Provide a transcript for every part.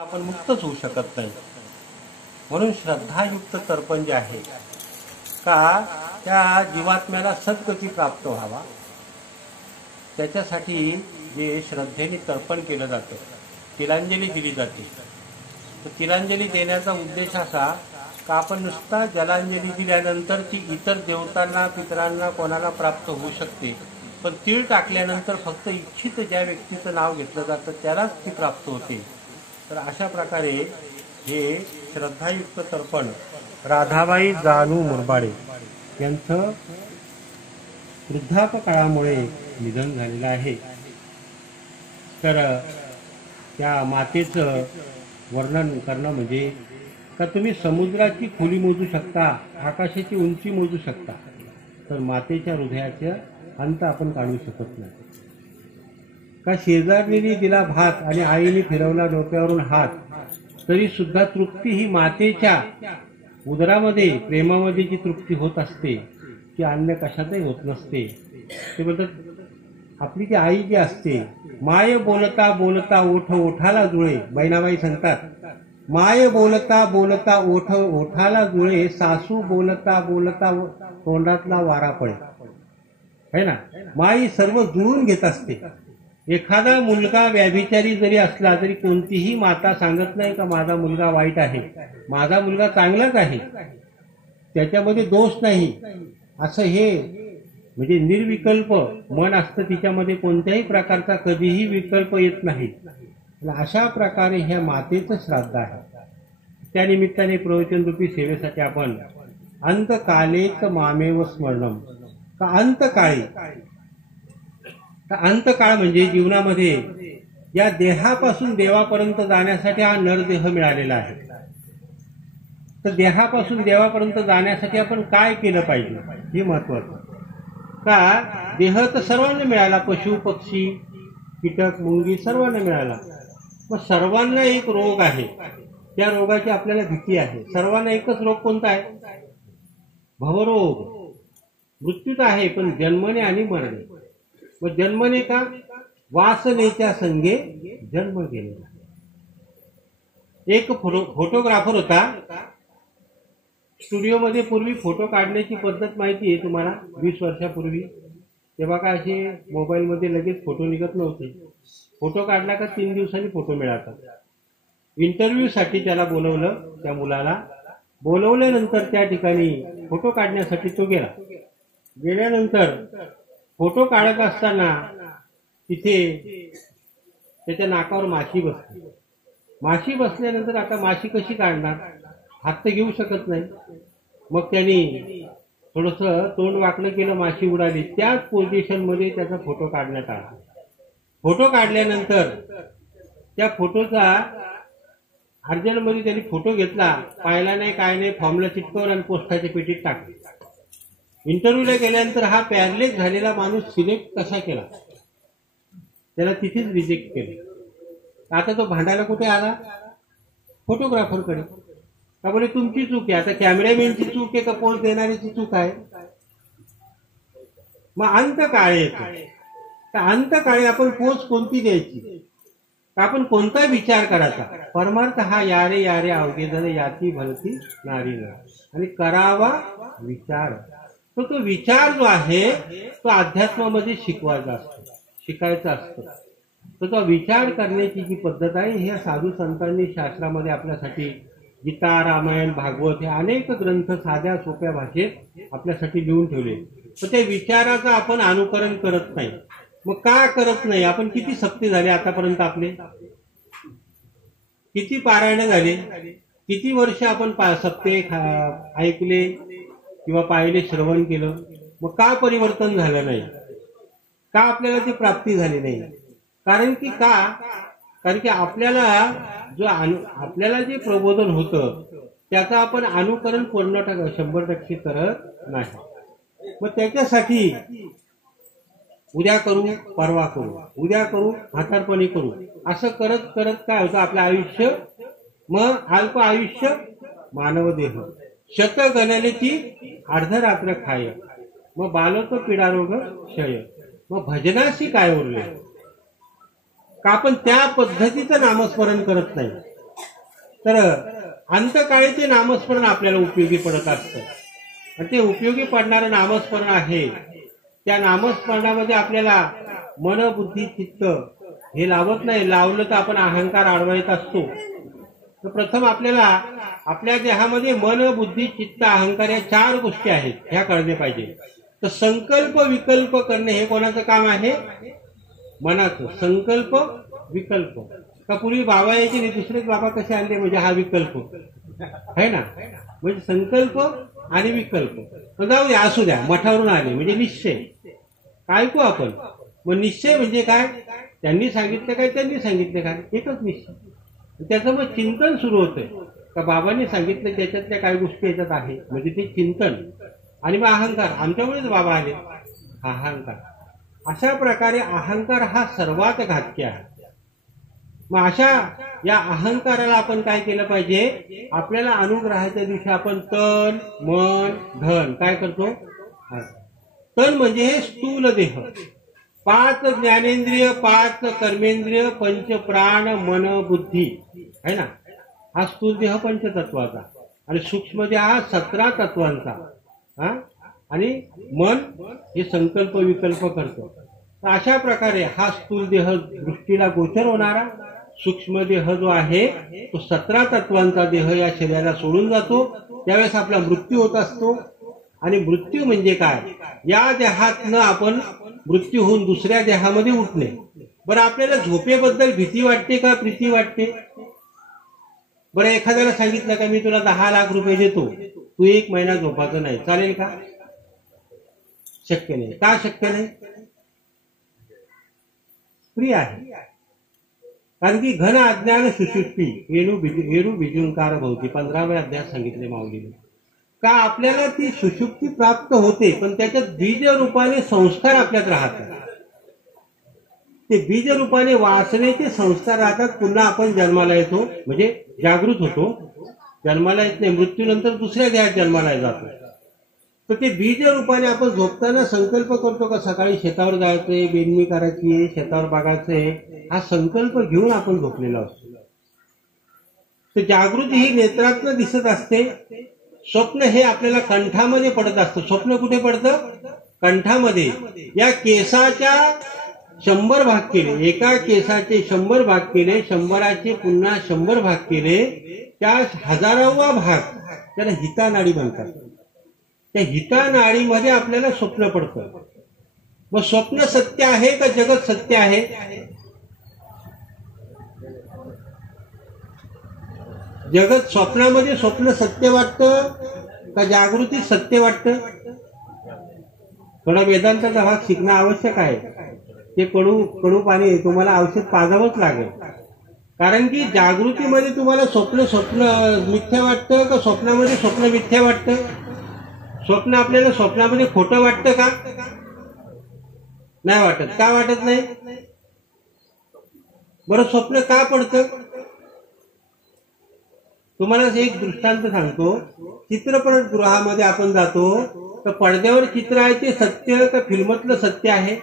आपण मुक्तच होऊ शकत नाही। म्हणून श्रद्धायुक्त तर्पण जे आहे का त्या जीवात्म्याला सद्गती प्राप्त व्हावा त्याच्यासाठी जे श्रद्धेने तर्पण केलं जातं, तिलांजली दिली जाते। तर तिलांजली देण्याचा उद्देश असा का आपण नुसता जलांजली दिल्यानंतर ती इतर देवतांना पितरांना कोणाला प्राप्त होऊ शकते, पण तीळ टाकल्यानंतर फक्त इच्छित ज्या व्यक्तीचं नाव घेतलं जातं त्यालाच ती प्राप्त होते। तर अशा प्रकारे हे श्रद्धायुक्त तर्पण राधाबाई जानू मुरबाडे यांचं वृद्धापकाळामुळे निधन झालेलं आहे। तर त्या मातेचं वर्णन करणं म्हणजे का तुम्ही समुद्राची खोली मोजू शकता, आकाशाची उंची मोजू शकता, तर मातेच्या हृदयाचा अंत आपण काढू शकत नाही। का शेजारनीने दिला भात आणि आईने फिरवला डोक्यावरून हात, तरी सुद्धा तृप्ती ही मातेच्या उदरामध्ये प्रेमामध्ये जी तृप्ती होत असते ती अन्य कशातही होत नसते। ते बोलतात आपली ती आई जी असते, माय बोलता बोलता ओठ ओठाला जुळे, बहिणाबाई सांगतात माय बोलता बोलता ओठ ओठाला जुळे, सासू बोलता बोलता तोंडातला वारा पळे, है ना। माई सर्व जुळून घेत असते। एखादा मुलगा व्याभिचारी जरी असला तरी कोणतीही माता सांगत नाही का माझा मुलगा वाईट आहे, माझा मुलगा चांगलाच आहे, त्याच्यामध्ये दोष नाही, असं हे म्हणजे निर्विकल्प मन असतं, तिच्यामध्ये कोणत्याही प्रकारचा कधीही विकल्प येत नाही। अशा प्रकारे ह्या मातेचं श्राद्ध आहे। त्या निमित्ताने प्रवचनरूपी सेवेसाठी आपण अंतकालेच मामेव स्मरणम, का अंतकाळी, अंतकाळ म्हणजे जीवनामध्ये या देहापासून देवापर्यंत जाण्यासाठी हा नरदेह मिळालेला आहे। तर देहापासून देवापर्यंत जाण्यासाठी आपण काय केलं पाहिजे हे महत्वाचं। का देह तर सर्वांना मिळाला, पशु पक्षी कीटक मुंगी सर्वांना मिळाला, मग सर्वांना एक रोग आहे, त्या रोगाची आपल्याला भीती आहे। सर्वांना एकच रोग कोणता आहे? भवरोग। मृत्यूच आहे, पण जन्मने आणि मरणे। मग जन्मने का? वासनेच्या संगे जन्म गेलेला। एक फोटोग्राफर होता, स्टुडिओमध्ये पूर्वी फोटो काढण्याची पद्धत माहिती आहे तुम्हाला, 20 वर्षापूर्वी तेव्हा का असे मोबाईलमध्ये लगेच फोटो निघत नव्हते। फोटो काढला का 3 दिवसांनी फोटो मिळाला। इंटरव्ह्यू साठी त्याला बोलवलं, त्या मुलाला बोलवल्यानंतर त्या ठिकाणी फोटो काढण्यासाठी तो गेला। गेल्यानंतर फोटो काढत असताना तिथे त्याच्या नाकावर माशी बसली। माशी बसल्यानंतर आता माशी कशी काढणार, हात तर घेऊ शकत नाही। मग त्यांनी थोडंसं तोंड वाकडं केलं, माशी उडाली, त्याच पोझिशन मध्ये त्याचा फोटो काढण्यात आला। फोटो काढल्यानंतर त्या फोटोचा अर्जंटमध्ये त्यांनी फोटो घेतला, पाहिला नाही काय नाही, फॉर्मला चिटकवलं आणि पोस्टाच्या पेटीत टाकले। इंटरव्ह्यूला गेल्यानंतर हा पॅरलेस झालेला माणूस सिलेक्ट कसा केला, त्याला तिथेच रिजेक्ट केलं। आता तो भांडायला कुठे आला? फोटोग्राफरकडे। का बोले तुमची चूक आहे, आता कॅमेरामॅनची चूक आहे का पोस्ट देणाऱ्याची चूक आहे? मग अंतकाळी येतो, तर अंतकाळी आपण पोस्ट कोणती द्यायची, आपण कोणता विचार करायचा? परमार्थ हा यारे यारे अवघे जण याची भलती नारी न, आणि करावा विचार। तो विचार जो आहे तो अध्यात्मामध्ये शिकवायचा असतो, शिकायचा असतो। तर तो विचार करण्याची जी पद्धत आहे हे साधू संतांनी शास्त्रामध्ये आपल्यासाठी गीता, रामायण, भागवत हे अनेक ग्रंथ साध्या सोप्या भाषेत आपल्यासाठी लिहून ठेवले। तर त्या विचाराचं आपण अनुकरण करत नाही। मग का करत नाही? आपण किती सप्ते झाले आतापर्यंत, आपले किती पारायण झाले, किती वर्ष आपण सप्ते ऐकले किंवा पाहिले, श्रवण केलं, मग का परिवर्तन झालं नाही? का आपल्याला ती प्राप्ती झाली नाही? कारण की आपल्याला आपल्याला जे प्रबोधन होतं त्याचं आपण अनुकरण पूर्ण 100% करत नाही। मग त्याच्यासाठी उद्या करू, परवा करू, उद्या करू, म्हातारपणी करू, असं करत करत काय होतं आपलं आयुष्य, मग अल्प आयुष्य मानव देह, शत गणलेची अर्धरात्र खाय, मग बालतो पीडारोग क्षय। मग भजनाशी काय उरले? का आपण त्या पद्धतीचं नामस्मरण करत नाही। तर अंतकाळी ते नामस्मरण आपल्याला उपयोगी पडत असतं आणि ते उपयोगी पडणारं नामस्मरण आहे. त्या नामस्मरणामध्ये आपल्याला मन बुद्धी चित्त हे लावत नाही. लावलं तर आपण अहंकार अडवायत असतो. तर प्रथम आपल्याला आपल्या देहामध्ये मन बुद्धी चित्त अहंकार या 4 गोष्टी आहेत, ह्या कळले पाहिजे. तर संकल्प विकल्प करणे हे कोणाचं काम आहे? मनाचं. संकल्प विकल्प. का पूर्वी बाबा यायचे नाही, दुसरेच बाबा कसे आणले म्हणजे हा विकल्प आहे ना. म्हणजे संकल्प आणि विकल्प जाऊ द्या, असू द्या. मठावरून आले म्हणजे निश्चय. काय ऐकू आपण? मग निश्चय म्हणजे काय? त्यांनी सांगितलं काय, त्यांनी सांगितलं काय, एकच निश्चय. त्याचं मग चिंतन सुरू होतंय का बाबांनी सांगितलं त्याच्यातल्या काय गोष्टी याच्यात आहे, म्हणजे ते चिंतन. आणि मग अहंकार, आमच्यामुळेच बाबा आले, अहंकार. अशा प्रकारे अहंकार हा सर्वात घातकी आहे. मग अशा या अहंकाराला आपण काय केलं पाहिजे? आपल्याला अनुग्रहाच्या दिवशी आपण तन मन धन काय करतो? तन म्हणजे हे स्थूल देह, 5 ज्ञानेंद्रिय, 5 कर्मेंद्रिय, 5 प्राण मन बुद्धी है ना. हा स्थूल देह पंचतत्वाचा आणि सूक्ष्म देह हा 17 तत्वांचा. आणि मन हे संकल्प विकल्प करतो. तर अशा प्रकारे हा स्थूल देह दृष्टीला गोचर होणारा, सूक्ष्म देह जो आहे तो 17 तत्वांचा देह या शरीराला सोडून जातो. त्यावेळेस आपला मृत्यू होत असतो. आणि मृत्यू म्हणजे काय? या देहातनं आपण मृत्यू होऊन दुसऱ्या देहामध्ये उठणे. बरं, आपल्याला झोपेबद्दल भीती वाटते का प्रीती वाटते? बरं, एखाद्याला सांगितलं का मी तुला 10 लाख रुपये देतो, तू 1 महिना झोपायचं नाही, चालेल का? शक्य नाही. का शक्य नाही? प्रिय आहे. कारण की घन अज्ञान सुषुप्ती येणू बिजुंकार भवती 15व्या अध्यायात सांगितले माऊलीने. का आपल्याला ती सुषुप्ती प्राप्त होते, पण त्याच्यात बीज रूपाने संस्कार आपल्यात राहतात. ते बीज रूपाने वासनेचे संस्कार राहतात. पुन्हा आपण जन्माला येतो, म्हणजे जागृत होतो. जन्माला येत नाही, मृत्यूनंतर दुसऱ्या देहात जन्माला जातो. तर ते बीज रूपाने आपण झोपताना संकल्प करतो का सकाळी शेतावर जायचंय, बेनमी करायची, शेतावर बघायचंय, हा संकल्प घेऊन आपण झोपलेला असतो. तर जागृती ही नेत्रातनं दिसत असते. स्वप्न हे आपल्याला कंठामध्ये पडत असतं. स्वप्न कुठे पडतं? कंठामध्ये. या केसाच्या 100 भाग केले, एका केसाचे 100 भाग केले, 100चे पुन्हा 100 भाग केले, त्या 1000वा भाग त्याला हितानाडी म्हणतात. त्या हितानाडीमध्ये आपल्याला स्वप्न पडतं. मग स्वप्न सत्य आहे का जगत सत्य आहे? जगत स्वप्नामध्ये स्वप्न सत्य वाटतं का जागृती सत्य वाटतं? थोडा वेदांताचा भाग शिकणं आवश्यक आहे. ते कडू पाणी तुम्हाला औषध पाजावंच लागेल. कारण की जागृतीमध्ये तुम्हाला स्वप्न मिथ्या वाटतं का स्वप्नामध्ये स्वप्न मिथ्या वाटतं? स्वप्न आपल्याला स्वप्नामध्ये खोटं वाटतं का? नाही वाटत. का वाटत नाही? बरं, स्वप्न का पडतं? तुम्हाला एक दृष्टांत सांगतो. चित्रपटगृहामध्ये आपण जातो तर पडद्यावर चित्र आहे ते सत्य का फिल्मातलं सत्य आहे?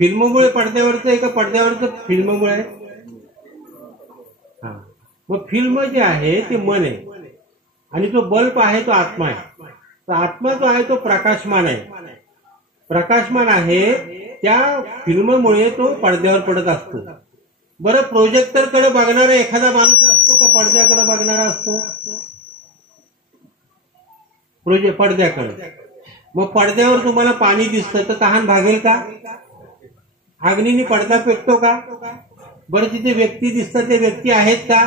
फिल्ममुळे पडद्यावरचं आहे का पडद्यावरचं फिल्ममुळे? मग फिल्म जे आहे ते मन आहे आणि जो बल्ब आहे तो आत्मा आहे. तो आत्मा जो आहे तो प्रकाशमान आहे. प्रकाशमान आहे, त्या फिल्ममुळे तो पडद्यावर पडत असतो. बरं, प्रोजेक्टर कडे बघणारा एखादा माणूस असतो का पडद्याकडे बघणारा असतो? पडद्याकडे. मग पडद्यावर तुम्हाला पाणी दिसतं तर तहान भागेल का? अग्नीने पडदा पेटतो का? बरं, तिथे व्यक्ती दिसतात, ते व्यक्ती आहेत का?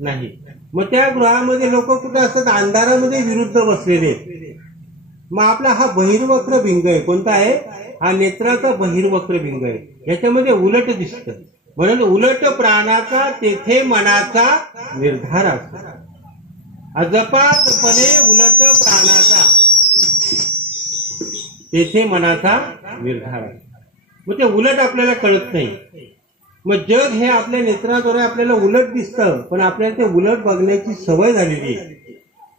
नाही. मग त्या गृहामध्ये लोक कुठे असतात? अंधारामध्ये विरुद्ध बसलेले. मग आपला हा बहिर्वक्र भिंग आहे. कोणता आहे? हा नेत्राचा बहिर्वक्र भिंग आहे. याच्यामध्ये उलट दिसतं. म्हणून उलट प्राणाचा तेथे मनाचा निर्धार असतो. अजपातपणे उलट प्राणाचा तेथे मनाचा निर्धार आहे. मग ते उलट आपल्याला कळत नाही. मग जग हे आपल्या नेत्राद्वारे आपल्याला उलट दिसतं, पण आपल्याला ते उलट बघण्याची सवय झालेली आहे.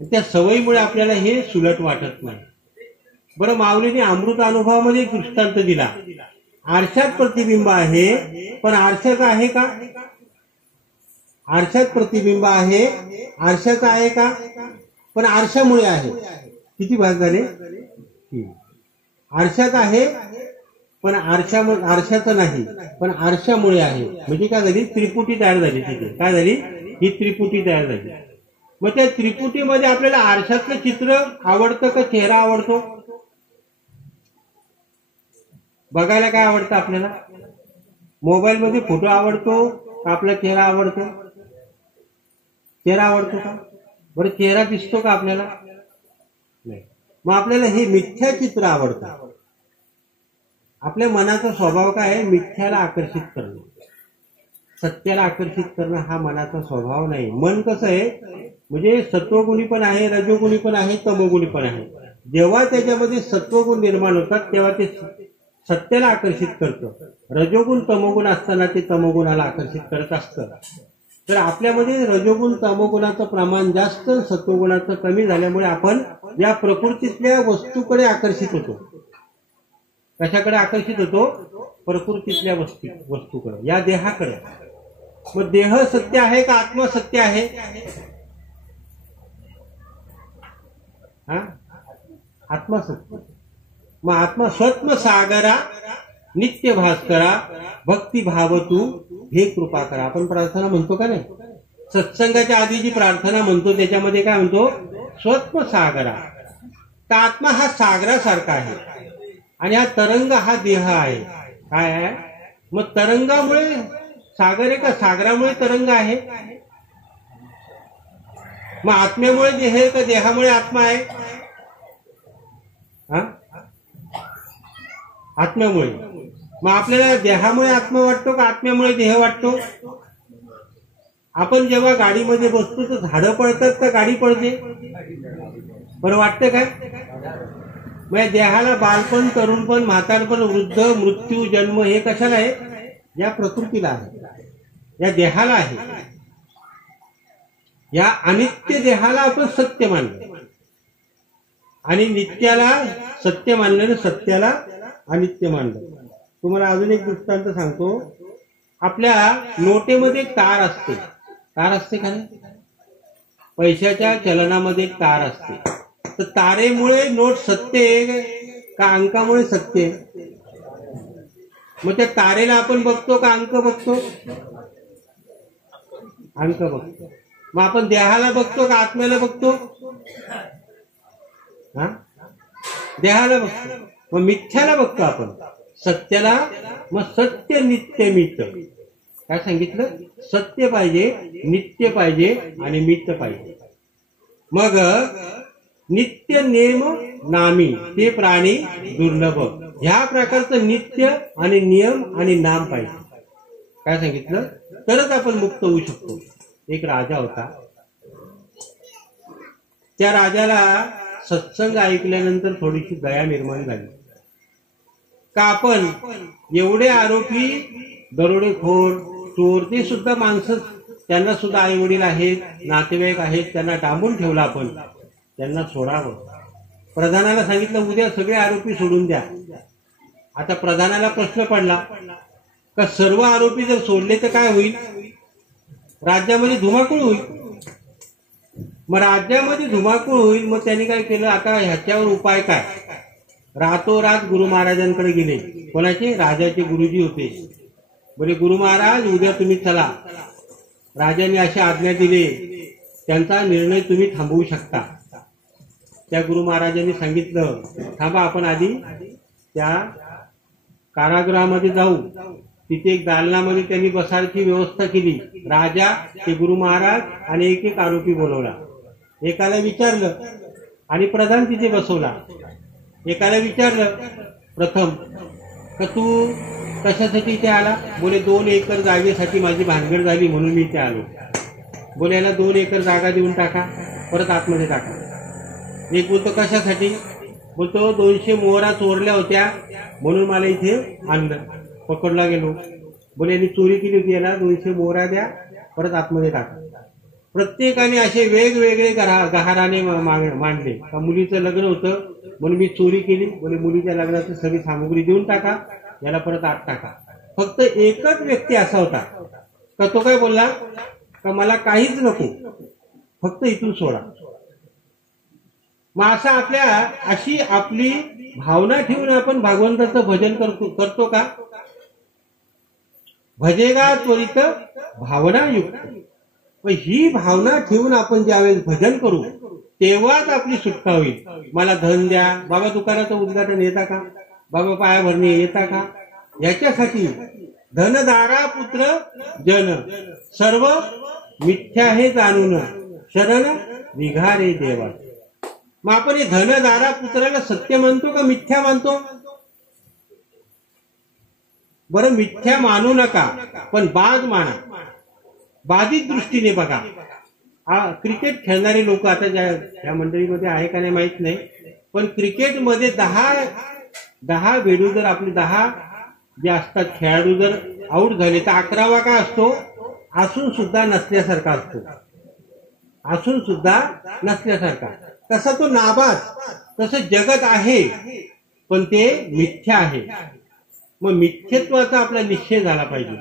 त्या सवयीमुळे आपल्याला हे सुलट वाटत नाही. बरं, माऊलीने अमृत अनुभवामध्ये एक दृष्टांत दिला. आरशात प्रतिबिंब आहे, पण आरशाचं आहे का? आरशात प्रतिबिंब आहे, आरशाचं आहे का, पण आरशामुळे आहे. किती भाग झाले? आरशात आहे पण आरशाचं नाही, पण आरशामुळे आहे. म्हणजे काय झाली? त्रिपुटी तयार झाली. तिथे काय झाली? ही त्रिपुटी तयार झाली. मग त्या त्रिपुटीमध्ये आपल्याला आरशातलं चित्र आवडतं का चेहरा आवडतो? बघायला काय आवडतं आपल्याला? मोबाईल मध्ये फोटो आवडतो का आपला चेहरा आवडतो? चेहरा आवडतो का? बरं, चेहरा दिसतो का आपल्याला? नाही. मग आपल्याला हे मिथ्या चित्र आवडतं. आपल्या मनाचा स्वभाव काय आहे? मिथ्याला आकर्षित करणं, सत्याला आकर्षित करणं हा मनाचा स्वभाव नाही. मन कसं आहे? म्हणजे सत्वगुणी पण आहे, रजोगुणी पण आहे, तमोगुणी पण आहे. जेव्हा त्याच्यामध्ये सत्वगुण निर्माण होतात तेव्हा ते सत्याला आकर्षित करतं. रजोगुण तमोगुण असताना ते तमोगुणाला आकर्षित करत असतं. तर आपल्यामध्ये रजोगुण तमोगुणाचं प्रमाण जास्त, सत्वगुणाचं कमी झाल्यामुळे आपण या प्रकृतीतल्या वस्तूकडे आकर्षित होतो. कशाकडे आकर्षित होतो? प्रकृतीतल्या वस्तूकडे, या देहाकडे. मग देह सत्य आहे का आत्मा सत्य आहे? आत्मा सत्य. मग आत्मा स्वत्म सागरा नित्य भास्करा भक्ती भाव तू हे कृपा करा. आपण प्रार्थना म्हणतो का नाही? सत्संगाच्या आधी जी प्रार्थना म्हणतो त्याच्यामध्ये काय म्हणतो? स्वत्म सागरा. तर आत्मा हा सागरासारखा आहे आणि हा तरंग हा देह आहे. काय आहे? मग तरंगामुळे सागर आहे का सागरामुळे तरंग आहे? मग आत्म्यामुळे देह आहे का देहामुळे आत्मा आहे? आत्म्यामुळे. मग आपल्याला देहामुळे आत्मा वाटतो का आत्म्यामुळे देह वाटतो? आपण जेव्हा गाडीमध्ये बसतो तर झाडं पळतात का गाडी पळते? बरं वाटतं काय? मग देहाला बालपण, तरुणपण, म्हातारपण, वृद्ध, मृत्यू, जन्म हे कशाला आहे? या प्रकृतीला आहे, या देहाला आहे. या अनित्य देहाला आपण सत्य मानलं आणि नित्याला सत्य मानलं, सत्याला अनित्य मानलं. तुम्हाला अजून एक दृष्टांत सांगतो. आपल्या नोटेमध्ये तार असते. तार असते का नाही? पैशाच्या चलनामध्ये एक तार असते. तर तारेमुळे नोट सत्य आहे का अंकामुळे सत्य आहे? मग त्या तारेला आपण बघतो का अंक बघतो? अंक बघतो. मग आपण देहाला बघतो का आत्म्याला बघतो? देहाला बघतो. मग मिथ्याला बघतो आपण, सत्याला. मग सत्य नित्य मित. काय सांगितलं? सत्य पाहिजे, नित्य पाहिजे आणि मित पाहिजे. मग नित्य नेम नामी ते प्राणी दुर्लभ. ह्या प्रकारचं नित्य आणि नियम आणि नाम पाहिजे. काय सांगितलं? तरच आपण मुक्त होऊ शकतो. एक राजा होता. त्या राजाला सत्संग ऐकल्यानंतर थोडीशी दया निर्माण झाली का आपण एवढे आरोपी, दरोडेखोर, चोर, ते सुद्धा माणसं, त्यांना सुद्धा आई वडील आहेत, नातेवाईक आहेत, त्यांना डांबून ठेवलं आपण, त्यांना सोडावं. प्रधानाला सांगितलं उद्या सगळे आरोपी सोडून द्या. आता प्रधानाला प्रश्न पडला का सर्व आरोपी जर सोडले तर काय होईल? राज्यामध्ये धुमाकूळ होईल. मग राज्यामध्ये धुमाकूळ होईल. मग त्यांनी काय केलं? आता ह्याच्यावर उपाय काय? रातोरात गुरु महाराजांकडे गेले. कोणाचे? राजाचे गुरुजी होते. बोले गुरु महाराज उद्या तुम्ही चला. राजाने अशी आज्ञा दिली, त्यांचा निर्णय तुम्ही थांबवू शकता. त्या गुरु महाराजांनी सांगितलं थांबा, आपण आधी त्या कारागृहामध्ये जाऊ. तिथे एक दालनामध्ये त्यांनी बसायची व्यवस्था केली. राजा, ते गुरु महाराज आणि एक एक आरोपी बोलवला. एकाला विचारलं आणि प्रधान तिथे बसवला. एकाला विचारलं प्रथम का तू कशासाठी इथे आला? बोले 2 एकर जागेसाठी माझी भानगड झाली म्हणून मी इथे आलो. बोले याला 2 एकर जागा देऊन टाका, परत आतमध्ये टाका. एक बोलतो कशासाठी? बोलतो 200 मोहरा चोरल्या होत्या म्हणून मला इथे आणलं, पकडला गेलो. बोले यांनी चोरी केली होती, याला 200 मोहरा द्या, परत आतमध्ये टाका. प्रत्येकाने असे वेगवेगळे गहाराने मांडले. का मुलीचं लग्न होतं म्हणून मी चोरी केली. बोले मुलीच्या लग्नाची सगळी सामुग्री देऊन टाका, याला परत आत टाका. फक्त एकच व्यक्ती असा होता का तो काय बोलला का मला काहीच नको, फक्त इथून सोडा. मग असा अशी आपली भावना ठेवून आपण भगवंताचं भजन करतो का? भजेगा त्वरित भावना युक्त. ही भावना ठेवून आपण ज्यावेळेस भजन करू तेव्हाच आपली सुटका होईल. मला धन द्या, बाबा दुकानाचं उद्घाटन येता का, बाबा पाया भरणे येता का? याच्यासाठी धनदारा पुत्र जन सर्व मिथ्या हे जाणून शरण निघारे देवा. मग आपण हे धनदारा पुत्राला सत्य मानतो का मिथ्या मानतो? बरं, मिथ्या मानू नका, पण बाज माना, बाधित दृष्टीने बघा. क्रिकेट खेळणारे लोक आता ज्या मंडळीमध्ये आहे का नाही माहित नाही, पण क्रिकेटमध्ये 10 बेडू जर आपले 10 जे असतात खेळाडू जर आउट झाले तर 11वा काय असतो? असून सुद्धा नसल्यासारखा असतो, असून सुद्धा नसल्यासारखा. तसा तो नाबाद, तसं जगत आहे पण ते मिथ्या आहे. मग मिथ्यत्वाचा आपला निश्चय झाला पाहिजे.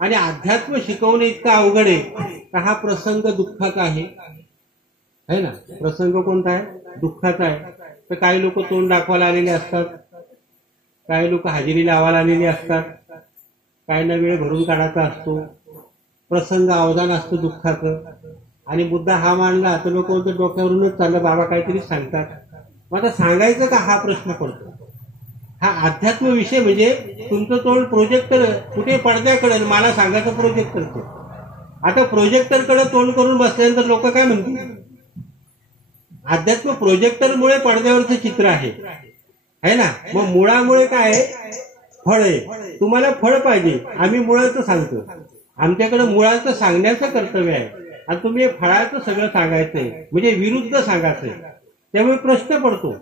आणि अध्यात्म शिकवणे इतका अवघड आहे का हा प्रसंग दुःखाचा आहे ना? प्रसंग कोणता आहे? दुःखाचा आहे. तर काही लोक तोंड दाखवायला आलेले असतात, काही लोक हजेरी लावायला आलेले असतात, काहींना वेळ भरून काढायचा असतो, प्रसंग अवधान असतं दुःखाचं. आणि मुद्दा हा मांडला तर लोक डोक्यावरूनच चाललं, बाबा काहीतरी सांगतात. मग आता सांगायचं का हा प्रश्न पडतो. हा अध्यात्म विषय म्हणजे तुमचं तोंड प्रोजेक्टर कुठे पडद्याकडे, मला सांगायचं प्रोजेक्टरचं. आता प्रोजेक्टरकडे तोंड करून बसल्यानंतर लोक काय म्हणतील? अध्यात्म प्रोजेक्टरमुळे पडद्यावरचं चित्र आहे ना. मग मुळामुळे काय आहे? फळ आहे. तुम्हाला फळ पाहिजे, आम्ही मुळाचं सांगतो. आमच्याकडे मुळाचं सांगण्याचं कर्तव्य आहे आणि तुम्ही फळाचं सगळं सांगायचंय, म्हणजे विरुद्ध सांगायचंय. त्यामुळे प्रश्न पडतो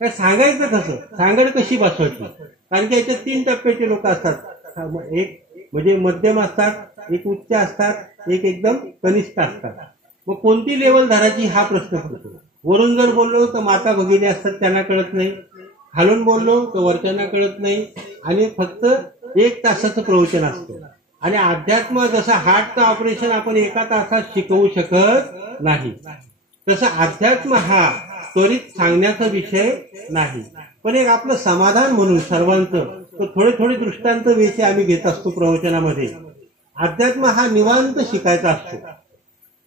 काय सांगायचं कसं, सांगड कशी बसवायची? कारण की याच्यात 3 टप्प्याचे लोक असतात. एक म्हणजे मध्यम असतात, एक उच्च असतात, एक एकदम कनिष्ठ असतात. मग कोणती लेवल धरायची हा प्रश्न पडतो. वरून जर बोललो तर माता भगिनी असतात, त्यांना कळत नाही. खालून बोललो तर वरच्यांना कळत नाही. आणि फक्त 1 तासाचं प्रवचन असतं. आणि अध्यात्म जसं हार्टचं ऑपरेशन आपण 1 तासात शिकवू शकत नाही, तसं अध्यात्म हा त्वरित सांगण्याचा विषय नाही. पण एक आपलं समाधान म्हणून सर्वांचं थोडे दृष्टांत विषय आम्ही घेत असतो प्रवचनामध्ये. अध्यात्म हा निवांत शिकायचा असतो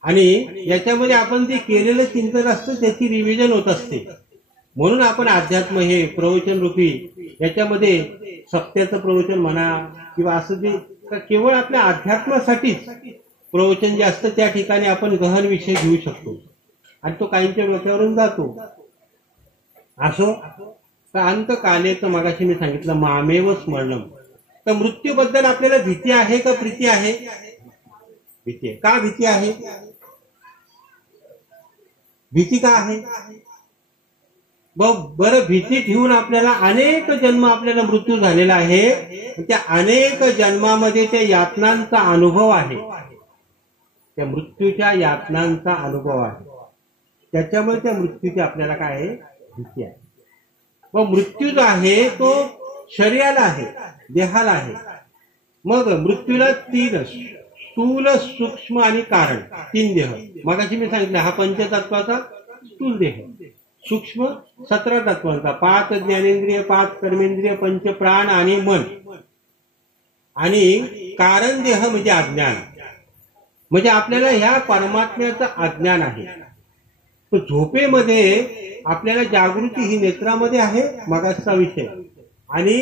आणि याच्यामध्ये आपण जे केलेलं चिंतन असतं त्याची रिव्हिजन होत असते. म्हणून आपण अध्यात्म हे प्रवचन रूपी याच्यामध्ये सत्याचं प्रवचन म्हणा किंवा असं जे केवळ आपल्या अध्यात्मासाठीच प्रवचन जे असतं त्या ठिकाणी आपण गहन विषय घेऊ शकतो आणि तो काहींच्या डोक्यावरून जातो. असो तर अंतकालेचं मगाशी मी सांगितलं मामेव स्मरणम. तर मृत्यूबद्दल आपल्याला भीती आहे का प्रीती आहे? भीती आहे. का भीती आहे? भीती का आहे? बरं, भीती ठेवून आपल्याला अनेक जन्म आपल्याला मृत्यू झालेला आहे. त्या अनेक जन्मामध्ये त्या यातनांचा अनुभव आहे, त्या मृत्यूच्या यातनांचा अनुभव आहे. त्याच्यामुळे त्या मृत्यूची आपल्याला काय आहे? भीती आहे. मग मृत्यू जो आहे तो शरीराला आहे, देहाला आहे. मग मृत्यूला 3 स्थूल, सूक्ष्म आणि कारण 3 देह. मगाशी मी सांगितलं हा पंचतत्वाचा स्थूल देह, सूक्ष्म 17 तत्वांचा, 5 ज्ञानेंद्रिय, 5 कर्मेंद्रिय, 5 प्राण आणि मन, आणि कारण देह म्हणजे अज्ञान. म्हणजे आपल्याला ह्या परमात्म्याचं अज्ञान आहे. तो झोपेमध्ये आपल्याला जागृती ही नेत्रामध्ये आहे, मगाचा विषय, आणि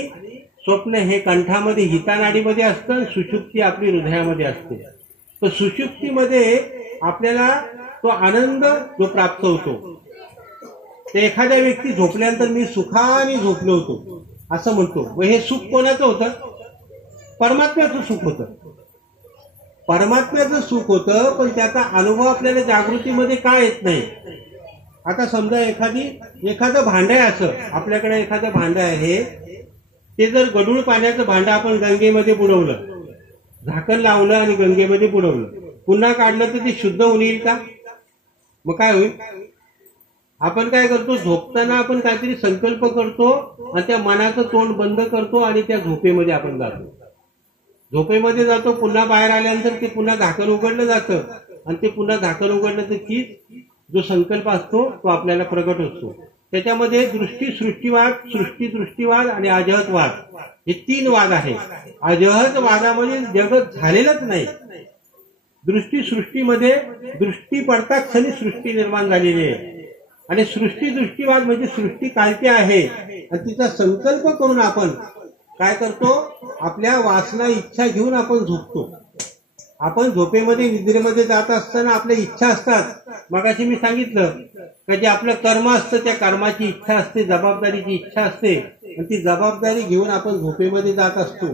स्वप्न हे कंठामध्ये हितानाडीमध्ये असतं, सुषुप्ती आपली हृदयामध्ये असते. तर सुषुप्तीमध्ये आपल्याला तो आनंद जो प्राप्त होतो, ते एखाद्या व्यक्ती झोपल्यानंतर मी सुखाने झोपलो होतो असं म्हणतो. व हे सुख कोणाचं होतं? परमात्म्याचं सुख होतं. परमात्म्याचं सुख होतं, पण त्याचा अनुभव आपल्याला जागृतीमध्ये का येत नाही? आता समजा एखादं भांडं आहे, असं आपल्याकडे एखादं भांडं आहे, ते जर गढूळ पाण्याचं भांडं आपण गंगेमध्ये बुडवलं, झाकण लावलं आणि गंगेमध्ये बुडवलं, पुन्हा काढलं तर ते शुद्ध होऊन येईल का? मग काय होईल? आपण काय करतो? झोपताना आपण काहीतरी संकल्प करतो आणि त्या मनाचं तोंड बंद करतो आणि त्या झोपेमध्ये आपण जातो. झोपेमध्ये जातो, पुन्हा बाहेर आल्यानंतर ते पुन्हा झाकण उघडलं जातं आणि ते पुन्हा झाकण उघडण्याचं की जो संकल्प असतो तो आपल्याला प्रगट होतो. त्याच्यामध्ये सृष्टी दृष्टीवाद आणि अजहतवाद हे 3 वाद आहे. अजहतवादामध्ये जगत झालेलंच नाही. सृष्टीमध्ये दृष्टी पडता क्षणी सृष्टी निर्माण झालेली आहे आणि दृष्टीवाद म्हणजे सृष्टी कालची आहे आणि तिचा संकल्प करून आपण काय करतो, आपल्या वासना इच्छा घेऊन आपण झोपतो. आपण झोपेमध्ये निद्रेमध्ये जात असताना आपल्या इच्छा असतात. मगाशी मी सांगितलं का जे आपलं कर्म असतं त्या कर्माची इच्छा असते, जबाबदारीची इच्छा असते आणि ती जबाबदारी घेऊन आपण झोपेमध्ये जात असतो.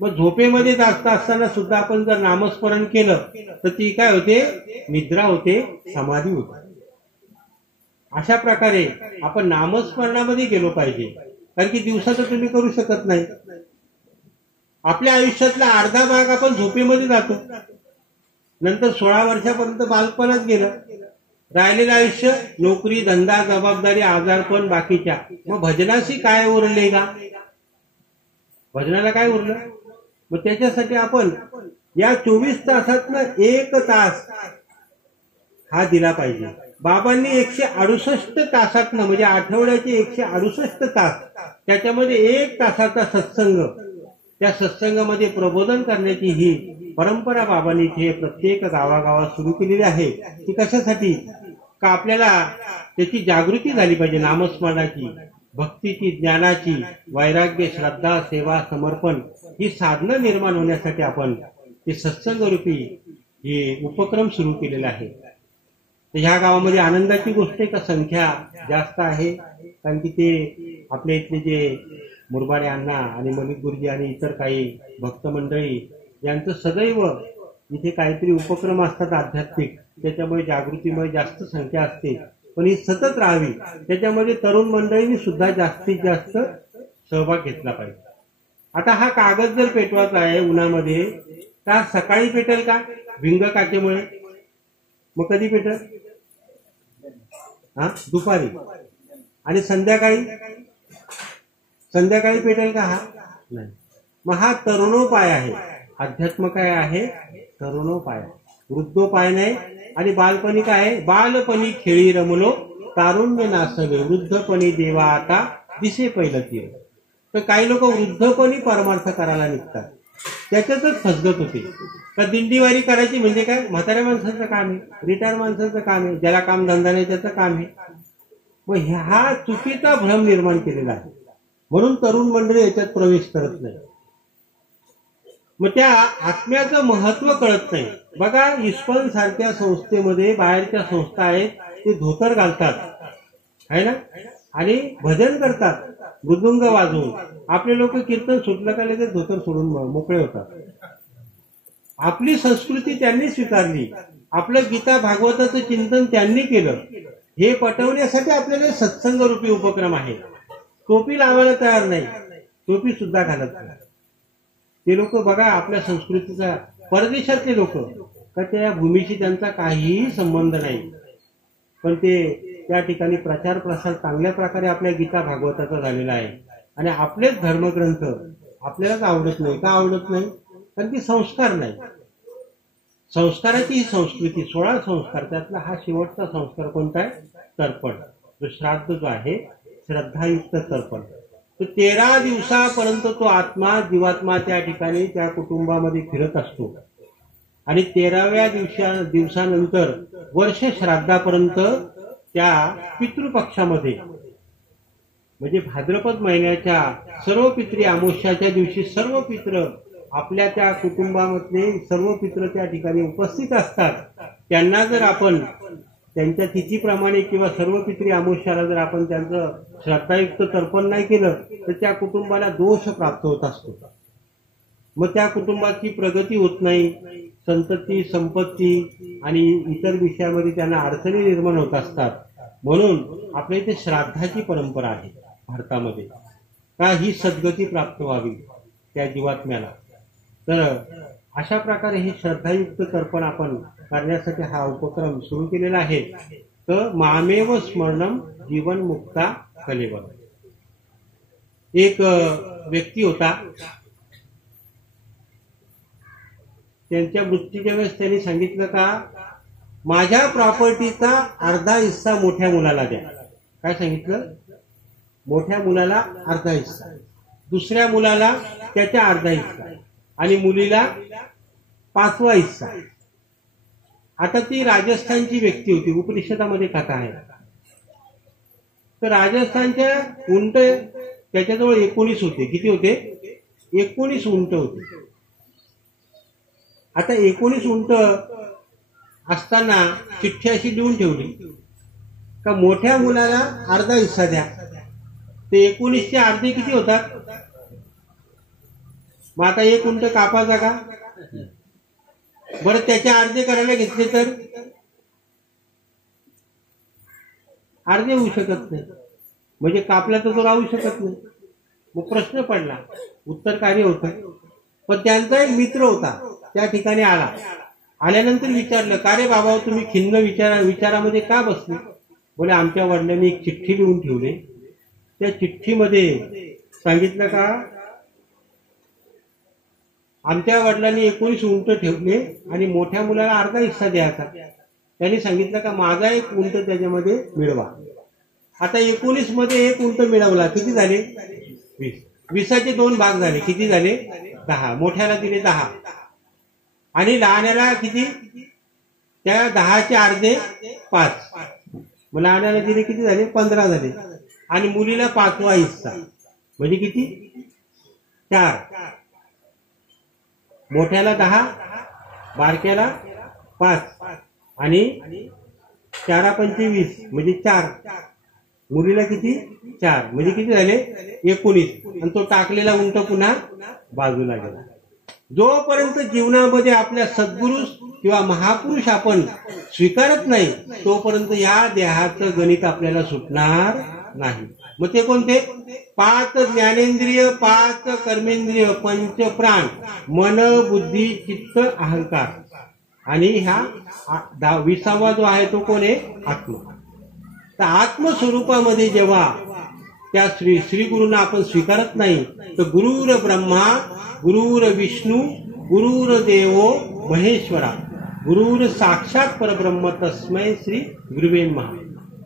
मग झोपेमध्ये जात असताना सुद्धा आपण जर नामस्मरण केलं तर ती काय होते, निद्रा होते, समाधी होते. अशा प्रकारे आपण नामस्मरणामध्ये गेलो पाहिजे. कारण की दिवसाचं तुम्ही करू शकत नाही. आपल्या आयुष्यातला अर्धा भाग आपण झोपेमध्ये जातो. नंतर 16 वर्षापर्यंत बालपणात गेलं. राहिलेलं आयुष्य नोकरी, धंदा, जबाबदारी, आजारपण, बाकीच्या. मग भजनाशी काय उरले का? भजनाला काय उरलं? मग त्याच्यासाठी आपण या 24 तासातनं 1 तास हा दिला पाहिजे. बाबांनी 168 तासातनं म्हणजे आठवड्याचे 168 तास त्याच्यामध्ये 1 तासाचा सत्संग, त्या सत्संगामध्ये प्रबोधन करण्याची ही परंपरा बाबांनी इथे प्रत्येक गावागावात सुरू केलेली आहे. ती कशासाठी? का आपल्याला त्याची जागृती झाली पाहिजे. नामस्मरणाची, भक्तीची, ज्ञानाची, वैराग्य, श्रद्धा, सेवा, समर्पण ही साधनं निर्माण होण्यासाठी आपण ते सत्संग रूपी हे उपक्रम सुरू केलेला आहे. तर ह्या गावामध्ये आनंदाची गोष्ट आहे का संख्या जास्त आहे. कारण की ते आपल्या इथले जे मुरबाडे अण्णा आणि मलिक गुरुजी आणि इतर काही भक्त मंडळी यांचं सदैव इथे काहीतरी उपक्रम असतात आध्यात्मिक, त्याच्यामुळे जागृतीमुळे जास्त संख्या असते. पण ही सतत राहावी त्याच्यामध्ये तरुण मंडळींनी सुद्धा जास्तीत जास्त सहभाग घेतला पाहिजे. आता हा कागद जर पेटवायचा आहे उन्हामध्ये तर सकाळी पेटेल का? भिंग काचेमुळे. मग कधी पेटेल? दुपारी. आणि संध्याकाळी पेटेल का? हा नाही. मग हा तरुणोपाय आहे. अध्यात्म काय आहे? तरुणोपाय. वृद्धोपाय नाही. आणि बालपणी काय आहे? बालपणी खेळी रमलो तारुण्य नासवे, वृद्धपणी देवा आता दिसे पहिलं तीर. तर काही लोक वृद्धपणी परमार्थ करायला निघतात, त्याच्यातच फसगत होते. तर दिंडीवारी करायची म्हणजे काय? म्हाताऱ्या माणसाचं काम आहे, रिटायर माणसाचं काम आहे, ज्याला काम धंदा नाही त्याचं काम आहे. मग हा चुकीचा भ्रम निर्माण केलेला आहे. म्हणून तरुण मंडळी याच्यात प्रवेश करत नाही. मग त्या आत्म्याचं महत्व कळत नाही. बघा, इस्कॉन सारख्या संस्थेमध्ये बाहेरच्या संस्था आहेत, ते धोतर घालतात आहे ना, आणि भजन करतात मृदुंग वाजवून. आपले लोक कीर्तन सुटलं का लगेच धोतर सोडून मोकळे होतात. आपली संस्कृती त्यांनी स्वीकारली, आपलं गीता भागवताचं चिंतन त्यांनी केलं. हे पटवण्यासाठी आपल्याला सत्संग रूपी उपक्रम आहे. टोपी लावायला तयार नाही, टोपी सुद्धा घालत नाही ते लोक. बघा, आपल्या संस्कृतीचा परदेशातले लोक का त्या भूमीशी त्यांचा काहीही संबंध नाही, पण ते त्या ठिकाणी प्रचार प्रसार चांगल्या प्रकारे आपल्या गीता भागवताचा झालेला आहे. आणि आपलेच धर्मग्रंथ आपल्यालाच आवडत नाही. का आवडत नाही? कारण ती संस्कार नाही. संस्काराची ही संस्कृती 16 संस्कार, त्यातला हा शेवटचा संस्कार कोणता आहे? तर्पण. जो श्राद्ध जो आहे, श्रद्धायुक्त तर्पण. तो 13 दिवसापर्यंत तो आत्मा, जीवात्मा त्या ठिकाणी त्या कुटुंबामध्ये फिरत असतो. आणि 13व्या दिवसानंतर वर्ष श्राद्धापर्यंत त्या पितृपक्षामध्ये, म्हणजे भाद्रपद महिन्याच्या सर्व पितृ अमावस्याच्या दिवशी सर्व पितृ आपल्या त्या कुटुंबामधले सर्व पितृ त्या ठिकाणी उपस्थित असतात. त्यांना जर आपण त्यांच्या तिथीप्रमाणे किंवा सर्व पितृ अमावस्याला जर आपण त्यांचं श्रद्धायुक्त तर्पण नाही केलं तर त्या कुटुंबाला दोष प्राप्त होत असतो. मग त्या कुटुंबाची प्रगती होत नाही, संतती, संपत्ती आणि इतर विषयामध्ये त्यांना अडचणी निर्माण होत असतात. म्हणून आपल्या इथे श्राद्धाची परंपरा आहे भारतामध्ये, का ही सद्गती प्राप्त व्हावी त्या जीवात्म्याला. तर अशा प्रकारे हे श्रद्धायुक्त तर्पण आपण करण्यासाठी हा उपक्रम सुरू केलेला आहे. तर मामेव स्मरणम जीवन मुक्ता कलेवर. एक व्यक्ती होता, त्यांच्या मृत्यूच्या वेळेस त्यांनी सांगितलं का माझ्या प्रॉपर्टीचा अर्धा हिस्सा मोठ्या मुलाला द्या. काय सांगितलं? मोठ्या मुलाला अर्धा हिस्सा, दुसऱ्या मुलाला त्याच्या अर्धा हिस्सा आणि मुलीला 5वा हिस्सा. आता ती राजस्थानची व्यक्ती होती, उपनिषदामध्ये कथा आहे. तर राजस्थानच्या उंट त्याच्याजवळ 19 होते. किती होते? 19 उंट होते. आता 19 उंट असताना चिठ्ठी अशी लिहून ठेवली का मोठ्या मुलाला अर्धा हिस्सा द्या. ते 19चे अर्धे किती होतात? मग आता एक उंट कापायचा का? बरं त्याचे अर्धे करायला घेतले तर अर्धे होऊ शकत नाही, म्हणजे कापला तर तो राहू शकत नाही. मग प्रश्न पडला, उत्तर कार्य होतं. पण त्यांचा एक मित्र होता, त्या ठिकाणी आला. आल्यानंतर विचारलं, का रे बाबा तुम्ही खिन्न विचारामध्ये का बसले? बोले आमच्या वडिलांनी एक चिठ्ठी लिहून ठेवली, त्या चिठ्ठीमध्ये सांगितलं का आमच्या वडिलांनी 19 उंट ठेवले आणि मोठ्या मुलाला अर्धा हिस्सा द्यायचा. त्यांनी सांगितलं का माझा एक उंट त्याच्यामध्ये मिळवा. आता 19 मध्ये एक उंट मिळवला, किती झाले? 20. 20चे 2 भाग झाले, किती झाले? 10. मोठ्याला दिले 10 आणि लहान्याला किती? त्या 10चे अर्धे 5. मग लहान्याला दिले किती झाले? 15 झाले. आणि मुलीला 5वा हिस्सा म्हणजे किती? 4. मोठ्याला 10, बारक्याला 5 आणि 4 पंचे 20 म्हणजे 4. मुलीला किती? 4 म्हणजे किती झाले? 19. आणि तो टाकलेला उंट पुन्हा बाजूला गेला. जोपर्यंत जीवनामध्ये आपल्या सद्गुरू किंवा महापुरुष आपण स्वीकारत नाही तोपर्यंत या देहाचं गणित आपल्याला सुटणार नाही. मग ते कोणते? 5 ज्ञानेंद्रिय, 5 कर्मेंद्रिय, 5 प्राण, मन, बुद्धी, चित्त, अहंकार. आणि ह्या 20वा जो आहे तो कोण आहे? आत्मा. तर आत्मस्वरूपामध्ये जेव्हा त्या श्री गुरूंना आपण स्वीकारत नाही तर गुरुर ब्रह्मा, गुरुर विष्णू, गुरुर देवो महेश्वरा, गुरुर साक्षात परब्रह्म तस्मै श्री गुरुवे नमः.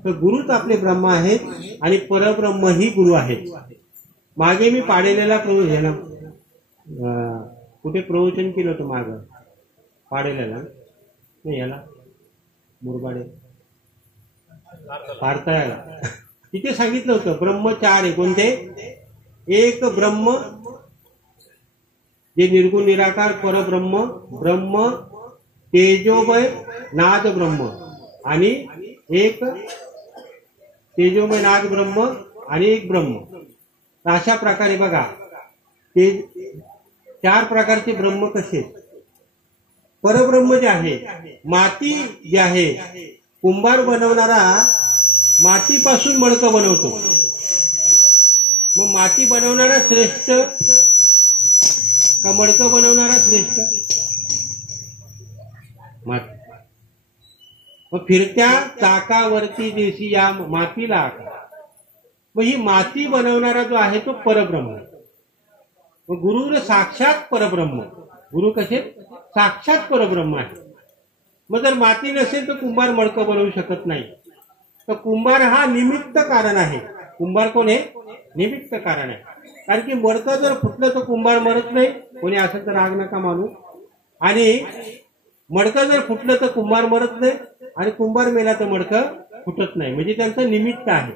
तर गुरुच आपले ब्रह्मा आहेत आणि परब्रह्म ही गुरु आहेत. मागे मी पाडेलेला प्रवचन कुठे प्रवचन केलं होतं मागं पाडेलेला नाही, याला मुरबाडे पारताळ्याला तिथे सांगितलं होतं ब्रह्म 4 आहे. कोणते? एक ब्रह्म जे निर्गुण निराकार परब्रह्म, ब्रह्म तेजोमय नाद ब्रह्म आणि एक तेजोमय नाद ब्रह्म आणि एक ब्रह्म. अशा प्रकारे बघा ते 4 प्रकारचे ब्रह्म कसे. परब्रह्म जे आहे, माती जे आहे, कुंभार बनवणारा मातीपासून मडकं बनवतो. मग माती बनवणारा श्रेष्ठ का मडकं बनवणारा श्रेष्ठ? माती. मग फिरत्या चाकावरती देशी या मातीला, मग ही माती बनवणारा जो आहे तो परब्रह्म. मग गुरु साक्षात परब्रह्म. गुरु कसे? साक्षात परब्रह्म आहे. मग जर माती नसेल तर कुंभार मडकं बनवू शकत नाही. तर कुंभार हा निमित्त कारण आहे. कुंभार कोण आहे? निमित्त कारण आहे. कारण की मडकं जर फुटलं तर कुंभार मरत नाही. कोणी असेल तर राग नका मानू. आणि मडकं जर फुटलं तर कुंभार मरत नाही आणि कुंभार मेला तर मडकं फुटत नाही. म्हणजे त्यांचं निमित्त आहे,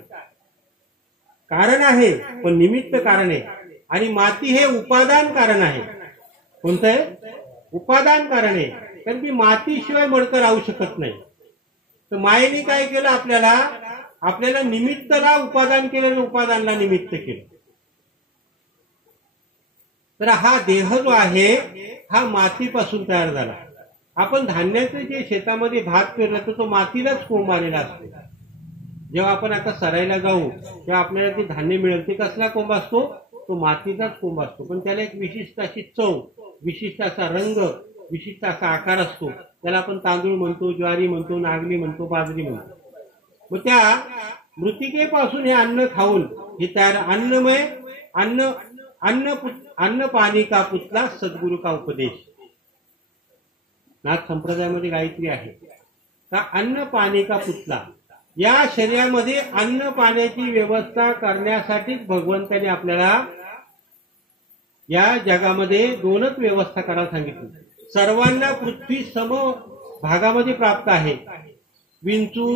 कारण आहे पण निमित्त कारण आहे. आणि माती हे उपादान कारण आहे. कोणतं आहे? उपादान कारण आहे. कारण की मातीशिवाय मडकं राहू शकत नाही. तर मायेने काय केलं? आपल्याला निमित्तला उपादान केलं, उपादानला निमित्त केलं. तर हा देह जो आहे हा मातीपासून तयार झाला. आपण धान्याचे जे शेतामध्ये भात पेरला तर तो मातीलाच कोंब आलेला असतो. जेव्हा आपण आता सरायला जाऊ तेव्हा आपल्याला ते धान्य मिळेल, ते कसला कोंब असतो? तो मातीचाच कोंब असतो. पण त्याला एक विशिष्ट अशी चव, विशिष्ट असा रंग, विशिष्ट असा आकार असतो. त्याला आपण तांदूळ म्हणतो, ज्वारी म्हणतो, नागली म्हणतो, बाजरी म्हणतो. मग त्या मृतिकेपासून हे अन्न खाऊन हे तयार अन्नमय अन्न पाणी का पुतला सद्गुरु का उपदेश. नाथ संप्रदायामध्ये गायत्री आहे का अन्न पाणी का पुतला, या शरीरामध्ये अन्न पाण्याची व्यवस्था करण्यासाठीच भगवंताने आपल्याला या जगामध्ये दोनच व्यवस्था करायला सांगितली. सर्वांना पृथ्वी सम भागामध्ये प्राप्त आहे. विंचू,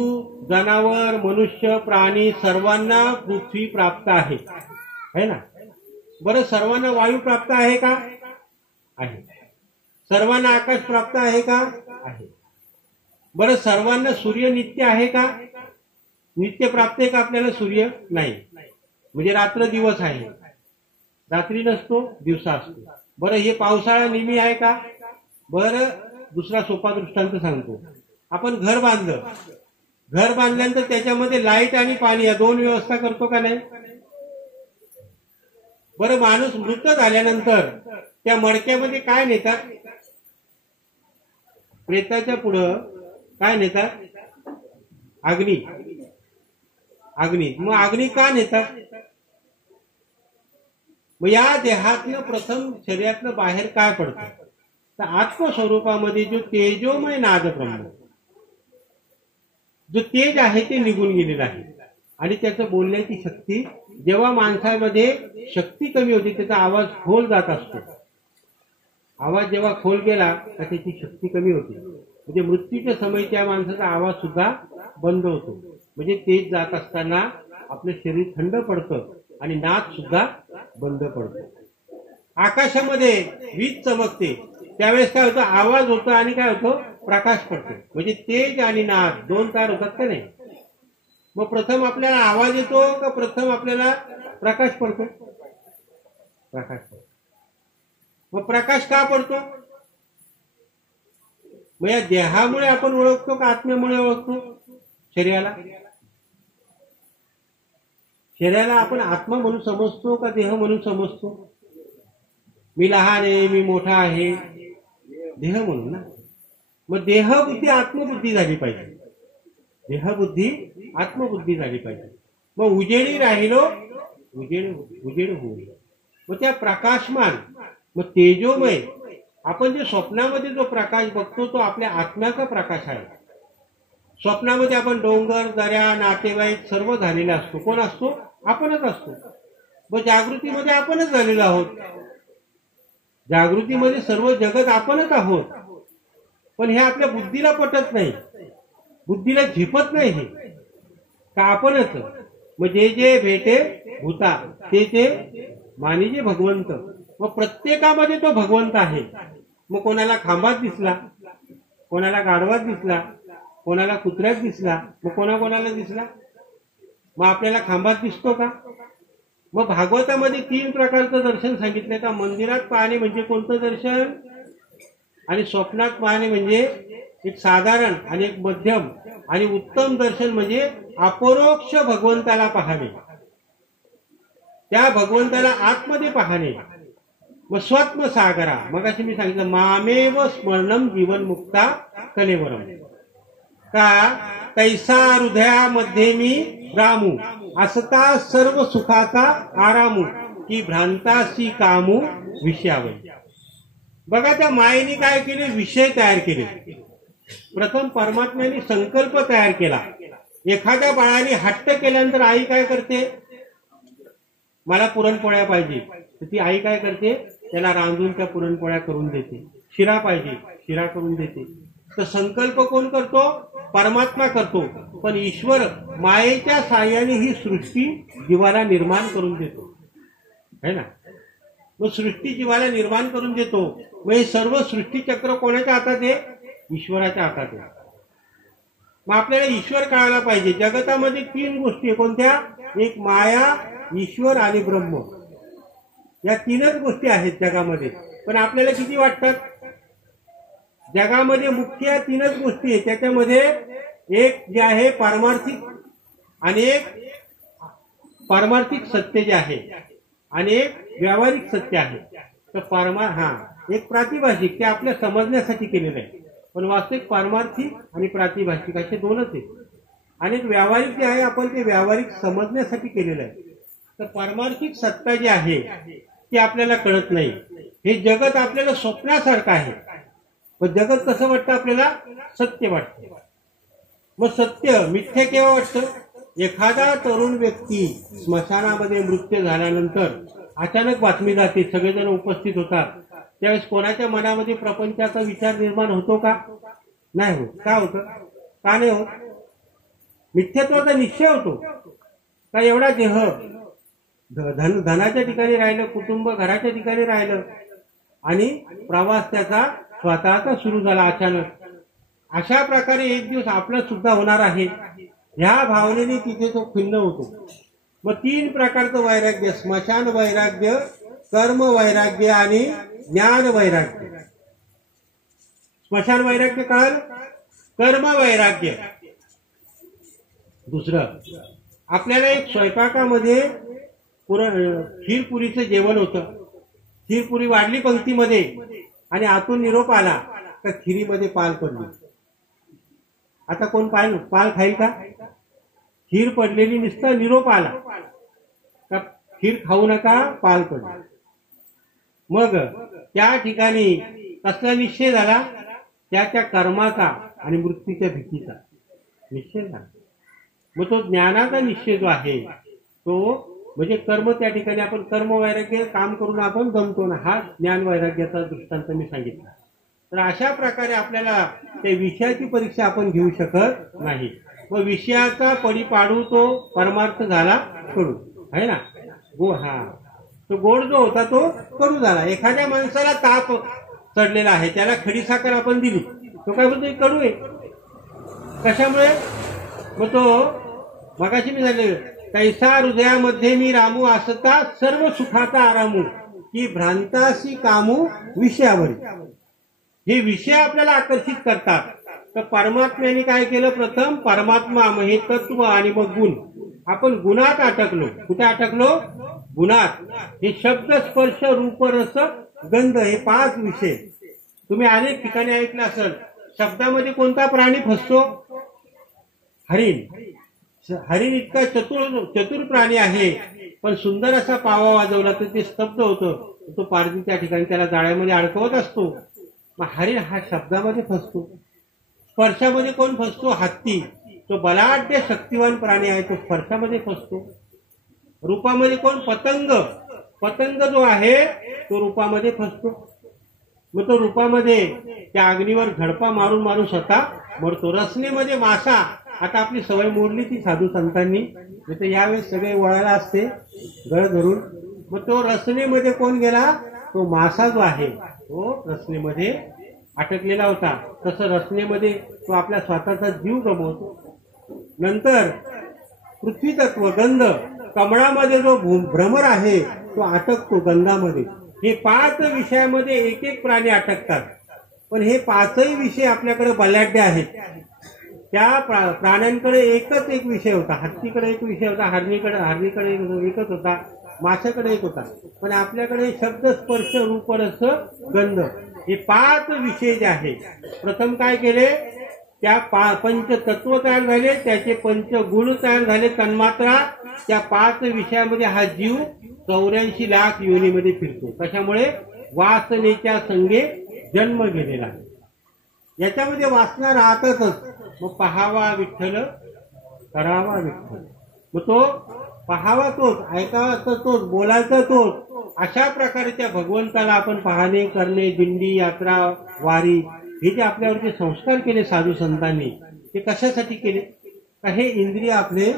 जनावर, मनुष्य, प्राणी सर्वांना पृथ्वी प्राप्त आहे, है ना. बरं, सर्वांना वायू प्राप्त आहे का? आहे. सर्वांना आकाश प्राप्त आहे का? आहे. बरं, सर्वांना सूर्य नित्य आहे का? नित्य प्राप्त आहे का आपल्याला सूर्य? नाही. म्हणजे रात्र दिवस आहे, रात्री नसतो, दिवसा असतो. बरं, हे पावसाळा नेहमी आहे का? बरं, दुसरा सोपा दृष्टांत सांगतो. आपण घर बांधलं, घर बांधल्यानंतर त्याच्यामध्ये लाईट आणि पाणी या दोन व्यवस्था करतो का नाही? बरं, माणूस मृत झाल्यानंतर त्या मडक्यामध्ये काय नेतात? प्रेताच्या पुढं काय नेतात? अग्नी. अग्नी. मग अग्नी का नेतात? मग या देहातनं प्रथम शरीरातनं बाहेर काय पडतं? तर आत्मस्वरूपामध्ये जो तेजोमय नाद ब्रह्म, जो तेज आहे ते निघून गेलेलं आहे. आणि त्याचं बोलण्याची शक्ती, जेव्हा माणसामध्ये शक्ती कमी होते त्याचा आवाज खोल जात असतो. आवाज जेव्हा खोल गेला तर त्याची शक्ती कमी होते. म्हणजे मृत्यूच्या समयी त्या माणसाचा आवाज सुद्धा बंद होतो. म्हणजे तेज जात असताना आपलं शरीर थंड पडतं आणि नाद सुद्धा बंद पडतो. आकाशामध्ये वीज चमकते त्यावेळेस काय होतं? आवाज होतो आणि काय होतो? प्रकाश पडतो. म्हणजे तेज आणि नाद दोन तार होतात का नाही? मग प्रथम आपल्याला आवाज येतो का प्रथम आपल्याला प्रकाश पडतो? प्रकाश पडतो. मग प्रकाश का पडतो? मग या देहामुळे आपण ओळखतो का आत्म्यामुळे ओळखतो? शरीराला शरीराला आपण आत्मा म्हणून समजतो का देह म्हणून समजतो? मी लहान आहे, मी मोठा आहे, देह म्हणून ना. मग देहबुद्धी आत्मबुद्धी झाली पाहिजे. देहबुद्धी आत्मबुद्धी झाली पाहिजे. मग उजेडी राहिलो, उजेड होईल. मग त्या प्रकाशमान, मग तेजोमय, आपण जे स्वप्नामध्ये जो प्रकाश बघतो तो आपल्या आत्म्याचा प्रकाश आहे. स्वप्नामध्ये आपण डोंगर, दऱ्या, नातेवाईक सर्व झालेले असतो. कोण असतो? आपणच असतो. मग जागृतीमध्ये आपणच झालेलो आहोत. जागृतीमध्ये सर्व जगत आपणच आहोत. पण हे आपल्या बुद्धीला पटत नाही, बुद्धीला झेपत नाही हे का आपणच. मग जे जे भेटे भूता ते ते मानिजे भगवंत. मग प्रत्येकामध्ये तो भगवंत आहे. मग कोणाला खांबात दिसला, कोणाला गाढवात दिसला, कोणाला कुत्र्यात दिसला, मग कोणाकोणाला दिसला? मग आपल्याला खांबात दिसतो का? मग भागवतामध्ये 3 प्रकारचं दर्शन सांगितलंय का? मंदिरात पाहणे म्हणजे कोणतं दर्शन, आणि स्वप्नात पाहणे म्हणजे एक साधारण आणि एक मध्यम आणि उत्तम दर्शन म्हणजे अपरोक्ष भगवंताला पाहणे, त्या भगवंताला आतमध्ये पाहणे. मग स्वात्म सागरा, मग असे मी सांगितलं, मामेव स्मरणम जीवन मुक्ता कलेवरम, का तैसा हृदयामध्ये मी रामू, असता सर्व सुखाचा आरामू, की भ्रांतासी कामू विषयावय. बघा, त्या मायेने काय केले? विषय तयार केले. प्रथम परमात्म्याने संकल्प तयार केला. एखाद्या बाळाने हट्ट केल्यानंतर आई काय करते? मला पुरणपोळ्या पाहिजे. तर ती आई काय करते? त्याला रांधून त्या पुरणपोळ्या करून देते. शिरा पाहिजे, शिरा करून देते. तर संकल्प कोण करतो? परमात्मा करतो. पण ईश्वर मायेच्या साह्याने ही सृष्टी जीवाला निर्माण करून देतो, है ना. मग सृष्टी जीवाला निर्माण करून देतो. मग हे सर्व सृष्टी चक्र कोणाच्या हातात आहे? ईश्वराच्या हातात आहे. मग आपल्याला ईश्वर कळायला पाहिजे. जगतामध्ये 3 गोष्टी आहे. कोणत्या? एक माया, ईश्वर आणि ब्रह्म. या 3च गोष्टी आहेत जगामध्ये. पण आपल्याला किती वाटतात? जगामध्ये मुख्य 3च गोष्टी आहेत. त्याच्यामध्ये एक जे आहे पारमार्थिक, आणि एक पारमार्थिक सत्य जे आहे, आणि एक व्यावहारिक सत्य आहे. तर एक प्रातिभाषिक ते आपल्या समजण्यासाठी केलेलं आहे. पण वास्तविक पारमार्थिक आणि प्रातिभाषिक असे 2च आहेत. आणि व्यावहारिक जे आहे आपण ते व्यावहारिक समजण्यासाठी केलेलं आहे. तर पारमार्थिक सत्ता जी आहे ती आपल्याला कळत नाही. हे जगत आपल्याला स्वप्नासारखं आहे. पण जगत कसं वाटतं आपल्याला? सत्य वाटतं. मग सत्य मिथ्या केव्हा वाटतं? एखादा तरुण व्यक्ती स्मशानामध्ये मृत्यू झाल्यानंतर अचानक बातमी जाते, सगळेजण उपस्थित होतात, त्यावेळेस कोणाच्या मनामध्ये प्रपंचाचा विचार निर्माण होतो का? नाही होत. का होतं? का नाही होत? मिथ्यात्वाचा निश्चय होतो का एवढा देह धनाच्या ठिकाणी राहिलं, कुटुंब घराच्या ठिकाणी राहिलं आणि प्रवास त्याचा स्वतःचा सुरू झाला अचानक. अशा प्रकारे एक दिवस आपलं सुद्धा होणार आहे, ह्या भावनेने तिथे तो खिन्न होतो. मग 3 प्रकारचं वैराग्य: स्मशान वैराग्य, कर्म वैराग्य आणि ज्ञान वैराग्य. स्मशान वैराग्य काय? कर्म वैराग्य. दुसरं, आपल्याला एक स्वयंपाकामध्ये खीरपुरीचं जेवण होतं. खीरपुरी वाढली पंक्तीमध्ये आणि आतून निरोप आला तर खिरीमध्ये पाल पडली. आता कोण पाल खाईल का? खीर पडलेली नुसतं निरोप आला का खीर खाऊ नका, पाल पडली. मग त्या ठिकाणी कसला निश्चय झाला? त्या कर्माचा आणि मृत्यूच्या भीतीचा निश्चय झाला. मग तो ज्ञानाचा निश्चय जो आहे तो म्हणजे कर्म, त्या ठिकाणी आपण कर्म वैराग्य काम करून आपण जमतो ना, हा ज्ञान वैराग्याचा दृष्टांत मी सांगितला. तर अशा प्रकारे आपल्याला त्या विषयाची परीक्षा आपण घेऊ शकत नाही. मग विषयाचा पडी पाडू तो परमार्थ झाला कडू, आहे ना. तो गोड जो होता तो कडू झाला. एखाद्या माणसाला ताप चढलेला आहे, त्याला खडीसाखर आपण दिली, तो काय बोलतो? कडू आहे. कशामुळे? मग तो मगाशी मी झाले, कैसा हृदयामध्ये मी रामू असता सर्व सुखाचा आरामू, की भ्रांतासी कामू विषयावरी. हे विषय आपल्याला आकर्षित करतात. तर परमात्म्याने काय केलं? प्रथम परमात्मा, मग हे तत्व आणि मग गुण. आपण गुणात अटकलो. कुठे अटकलो? गुणात. हे शब्द, स्पर्श, रूप, रस, गंध, हे 5 विषय तुम्ही अनेक ठिकाणी ऐकलं असेल. शब्दामध्ये कोणता प्राणी फसतो? हरिण. हरिण इतका चतुर प्राणी आहे, पण सुंदर असा पावा वाजवला तर ते स्तब्ध होतं. तो पारधी त्या ठिकाणी त्याला जाळ्यामध्ये अडकवत असतो. मग हरिण हा शब्दामध्ये फसतो. स्पर्शामध्ये कोण फसतो? हत्ती. तो बलाढ्य शक्तिवान प्राणी आहे, तो स्पर्शामध्ये फसतो. रूपामध्ये कोण? पतंग. पतंग जो आहे तो रूपामध्ये फसतो. मग तो रूपामध्ये त्या अग्नीवर झडपा मारून मारून स्वतः मरतो. रचनेमध्ये मासा. आता आपली सवय मोडली ती साधू संतांनी, तर यावेळेस सगळे वळायला असते गळ धरून. मग तो रचनेमध्ये कोण गेला? तो मासा जो आहे तो रचनेमध्ये अटकलेला होता. तसं रचनेमध्ये तो आपल्या स्वतःचा जीव गमवतो. नंतर पृथ्वी तत्व, गंध, कमळामध्ये जो भ्रमर आहे तो अटकतो गंधामध्ये. हे 5 विषयामध्ये एक एक प्राणी अटकतात. पण हे 5ही विषय आपल्याकडे बलाढ्य आहेत. त्या प्राण्यांकडे एकच एक विषय होता. हत्तीकडे एक विषय होता, हरणीकडे एकच होता, माशाकडे एक होता. पण आपल्याकडे शब्द, स्पर्श, रूप, रस, गंध, हे 5 विषय जे आहे. प्रथम काय केले? त्या 5 तत्व तयार झाले, त्याचे 5 गुण तयार झाले, तन्मात्रा. त्या 5 विषयामध्ये हा जीव 84 लाख योनीमध्ये फिरतो. कशामुळे? वासनेच्या संगे जन्म गेलेला. याच्यामध्ये वासना राहतातच. मग पहावा विठ्ठल, करावा विठ्ठल. मग तो पहावा तोच, ऐकावा तोच, बोलायचा तोच. अशा प्रकारे त्या भगवंताला आपण पाहणे, करणे, दिंडी, यात्रा, वारी, हे जे आपल्यावरचे संस्कार केले साधू संतांनी, ते कशासाठी केले? का हे इंद्रिय आपले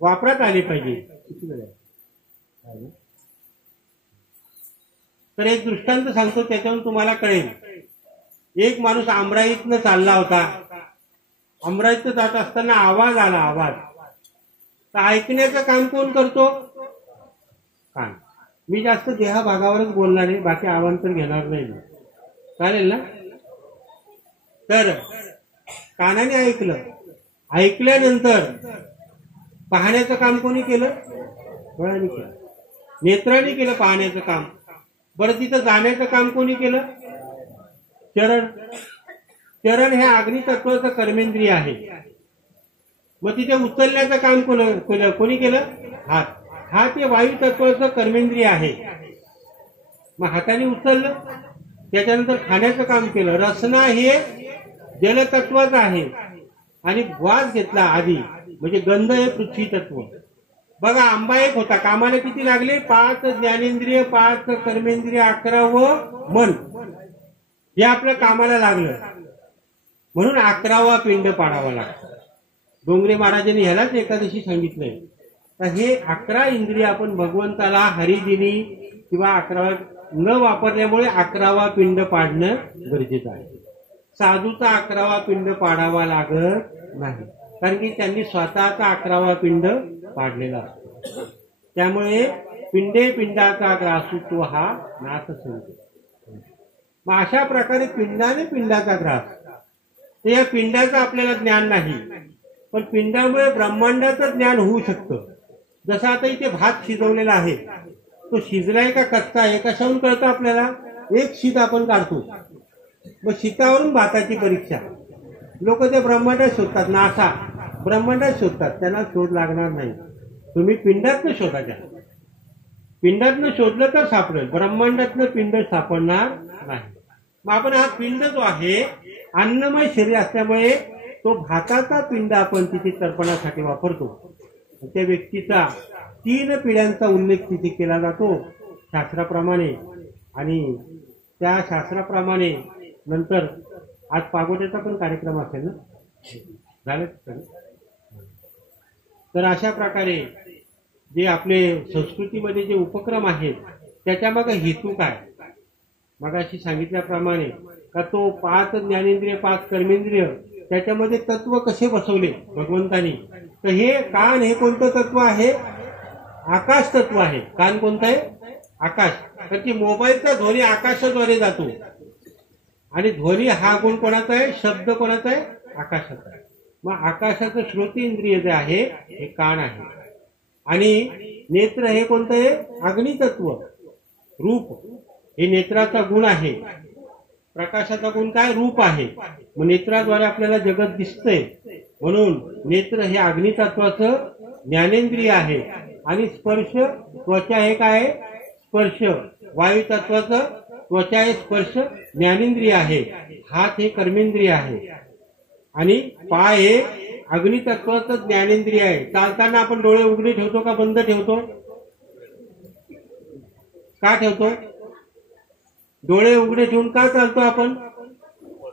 वापरात आले पाहिजे. तर एक दृष्टांत सांगतो, त्याच्यावरून तुम्हाला कळेल. एक माणूस अमराईतनं चालला होता. अमराईतनं जात असताना आवाज आला. आवाज तर ऐकण्याचं काम कोण करतो? कान. मी जास्त देहाभागावरच बोलणार आहे, बाकी अवांतर घेणार नाही. चालेल ना? तर कानाने ऐकलं. ऐकल्यानंतर पाहण्याचं काम कोणी केलं? डोळ्याने केलं. नेत्राने केलं पाहण्याचं काम. बरं, तिथं जाण्याचं काम कोणी केलं? चरण. चरण हे अग्नितत्वाचं कर्मेंद्रिय आहे. मग तिथे उचलण्याचं काम कोणी केलं? हात. हात हे वायू तत्वाचं कर्मेंद्रिय आहे. मग हाताने उचललं. त्याच्यानंतर खाण्याचं काम केलं. रसना हे जलतत्वाचं आहे आणि वास घेतला आधी, म्हणजे गंध हे पृथ्वी तत्व. बघा आंबा एक होता, कामाला किती लागले? 5 ज्ञानेंद्रिय, 5 कर्मेंद्रिय, 11 व मन, हे आपल्या कामाला लागलं. म्हणून 11वा पिंड पाडावा लागतो. डोंगरे महाराजांनी ह्यालाच एकादशी सांगितलंय. तर हे 11 इंद्रिय आपण भगवंताला हरिदिनी किंवा 11 न वापरल्यामुळे 11वा पिंड पाडणं गरजेचं आहे. साधूचा 11वा पिंड पाडावा लागत नाही, कारण की त्यांनी स्वतःचा 11वा पिंड पाडलेला असतो. त्यामुळे पिंडे पिंडाचा ग्रासूत्व हा नाथ संत. मग अशा प्रकारे पिंडाने पिंडाचा ग्रास, तर या पिंडाचं आपल्याला ज्ञान नाही, पण पिंडामुळे ब्रह्मांडाचं ज्ञान होऊ शकतं. जसं आता इथे भात शिजवलेला आहे, तो शिजलाय का कच्चा आहे कशावरून कळतं आपल्याला? एक शीत आपण काढतो, मग शीतावरून भाताची परीक्षा. लोक ते ब्रह्मांडात शोधतात, नासा ब्रह्मांडात शोधतात, त्यांना शोध लागणार नाही. तुम्ही पिंडातनं शोधाच्या, पिंडातनं शोधलं तर सापडेल, ब्रह्मांडातनं पिंड सापडणार नाही. मग आपण हा पिंड जो आहे अन्नमय शरीर असल्यामुळे तो भाताचा पिंड आपण तिथे तर्पणासाठी वापरतो. त्या व्यक्तीचा 3 पिढ्यांचा उल्लेख तिथे केला जातो शास्त्राप्रमाणे. आणि त्या शास्त्राप्रमाणे नंतर आज पागोट्याचा पण कार्यक्रम असेल ना, झालं. तर अशा प्रकारे जे आपले संस्कृतीमध्ये जे उपक्रम आहेत त्याच्या मागे हेतू काय? मगाशी सांगितल्याप्रमाणे का तो 5 ज्ञानेंद्रिय, 5 कर्मेंद्रिय, त्याच्यामध्ये तत्व कसे बसवले भगवंतानी. तर हे कान हे कोणतं तत्व आहे? आकाश तत्व आहे. कान कोणतं आहे? आकाश. तर ती मोबाईलचा ध्वनी आकाशाद्वारे जातो आणि ध्वनी हा गुण कोणाचा आहे? शब्द कोणाचा आहे? आकाशाचा आहे. मग आकाशाचं श्रोतेंद्रिय जे आहे हे कान आहे. आणि नेत्र हे कोणतं आहे? अग्नितत्व. रूप हे नेत्राचा गुण आहे. प्रकाशाचा गुण काय? रूप आहे. मग नेत्राद्वारे आपल्याला जगत दिसतंय, म्हणून नेत्र हे अग्नितत्वाचं ज्ञानेंद्रिय आहे. आणि स्पर्श, त्वचा हे काय? स्पर्श वायू तत्वाचं त्वचा हे स्पर्श ज्ञानेंद्रिय आहे. हात हे कर्मेंद्रिय आहे. आणि पाय हे अग्नितत्वाचं ज्ञानेंद्रिय आहे. चालताना आपण डोळे उघडे ठेवतो का बंद ठेवतो? का ठेवतो? डोळे उघडे ठेवून का चालतो आपण?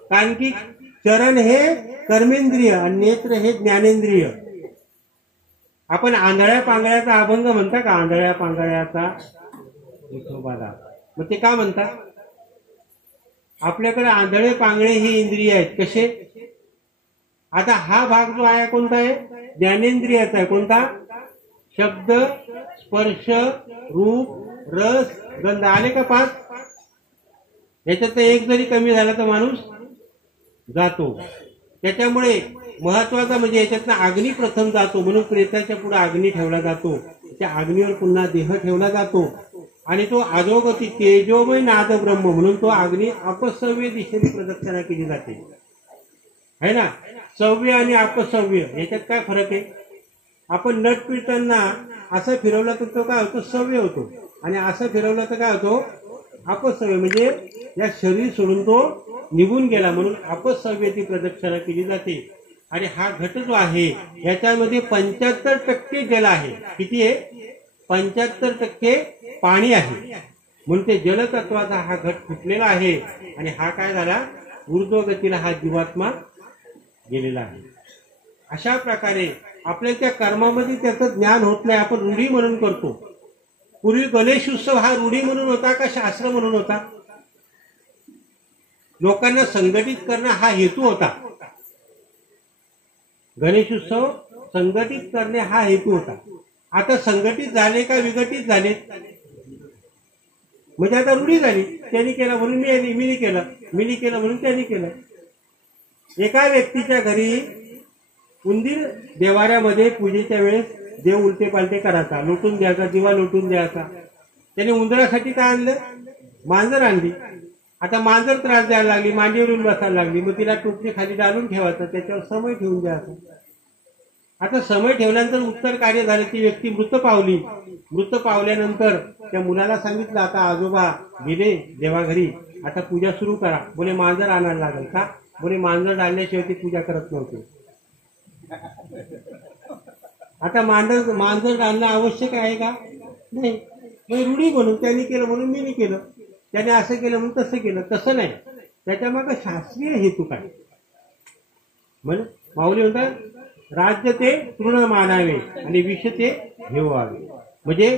कारण की चरण हे कर्मेंद्रिय आणि नेत्र हे ज्ञानेंद्रिय. आपण आंधळ्या पांगळ्याचा अभंग म्हणता का? आंधळ्या पांगळ्याचा विठोबाला. मग ते का म्हणतात? आपल्याकडे आंधळे पांगळे हे इंद्रिय आहेत. कसे? आता हा भाग जो आहे कोणता आहे? ज्ञानेंद्रियाचा आहे. कोणता? शब्द, स्पर्श, रूप, रस, गंध. आले का 5? याच्यात एक जरी कमी झाला तर माणूस जातो. त्याच्यामुळे महत्वाचा म्हणजे याच्यातनं अग्नी प्रथम जातो, म्हणून प्रेताच्या पुढे अग्नी ठेवला जातो. त्या अग्नीवर पुन्हा देह ठेवला जातो आणि तो अधोगती तेजोमय नाद ब्रह्म म्हणून तो अग्नी अपसव्य दिशेने प्रदक्षिणा केली जाते, है ना. सव्य आणि अपसव्य याच्यात काय फरक आहे? आपण नट पिळताना असं फिरवलं तर तो काय होतो? सव्य होतो. आणि असं फिरवलं तर काय होतो? अपसव्य. म्हणजे या शरीर सोडून तो निघून गेला, म्हणून अपसव्यची प्रदक्षिणा केली जाते. आणि हा घट जो आहे याच्यामध्ये 75% जल आहे. किती आहे? 75% पाणी आहे. म्हणून ते जलतत्वाचा हा घट फुटलेला आहे. आणि हा काय झाला? ऊर्ध्वगतीला हा जीवात्मा गेलेला आहे. अशा प्रकारे आपल्याला त्या कर्मामध्ये त्याचं ज्ञान होत नाही. आपण रूढी म्हणून करतो. पूर्वी गणेश उत्सव हा रूढी म्हणून होता का शास्त्र म्हणून होता? लोकांना संघटित करणं हा हेतू होता. गणेश उत्सव संघटित करणे हा हेतू होता. आता संघटित झाले का विघटित झाले? म्हणजे आता रूढी झाली. त्यांनी केलं म्हणून मी केलं, मी केलं म्हणून त्यांनी केलं. एका व्यक्तीच्या घरी उंदीर देवाऱ्यामध्ये पूजेच्या वेळेस देव उलटे पालटे करायचा, लुटून द्यायचा, दिवा लुटून द्यायचा. त्याने उंदरासाठी काय आणलं? मांजर आणली. आता मांजर त्रास द्यायला लागली, मांडीवरून बसायला लागली. मग तिला टोपली खाली डालून ठेवायचं, त्याच्यावर समय ठेवून द्यायचा. आता समय ठेवल्यानंतर उत्तर कार्य झालं. ती व्यक्ती मृत पावली. मृत पावल्यानंतर त्या मुलाला सांगितलं आता आजोबा गेले देवाघरी आता पूजा सुरू करा. बोले मांजर आणायला लागेल का? बोले मांजर आणल्याशिवाय ती पूजा करत नव्हते. आता मांजर आणणं आवश्यक आहे का? नाही. मग रूढी म्हणून त्यांनी केलं म्हणून मी केलं, त्याने असं केलं म्हणून तसं केलं. तसं नाही, त्याच्या मागे शास्त्रीय हेतू काय. म्हणजे माऊली म्हणतात राज्य ते तृण मानावे आणि विष ते घेवावे. म्हणजे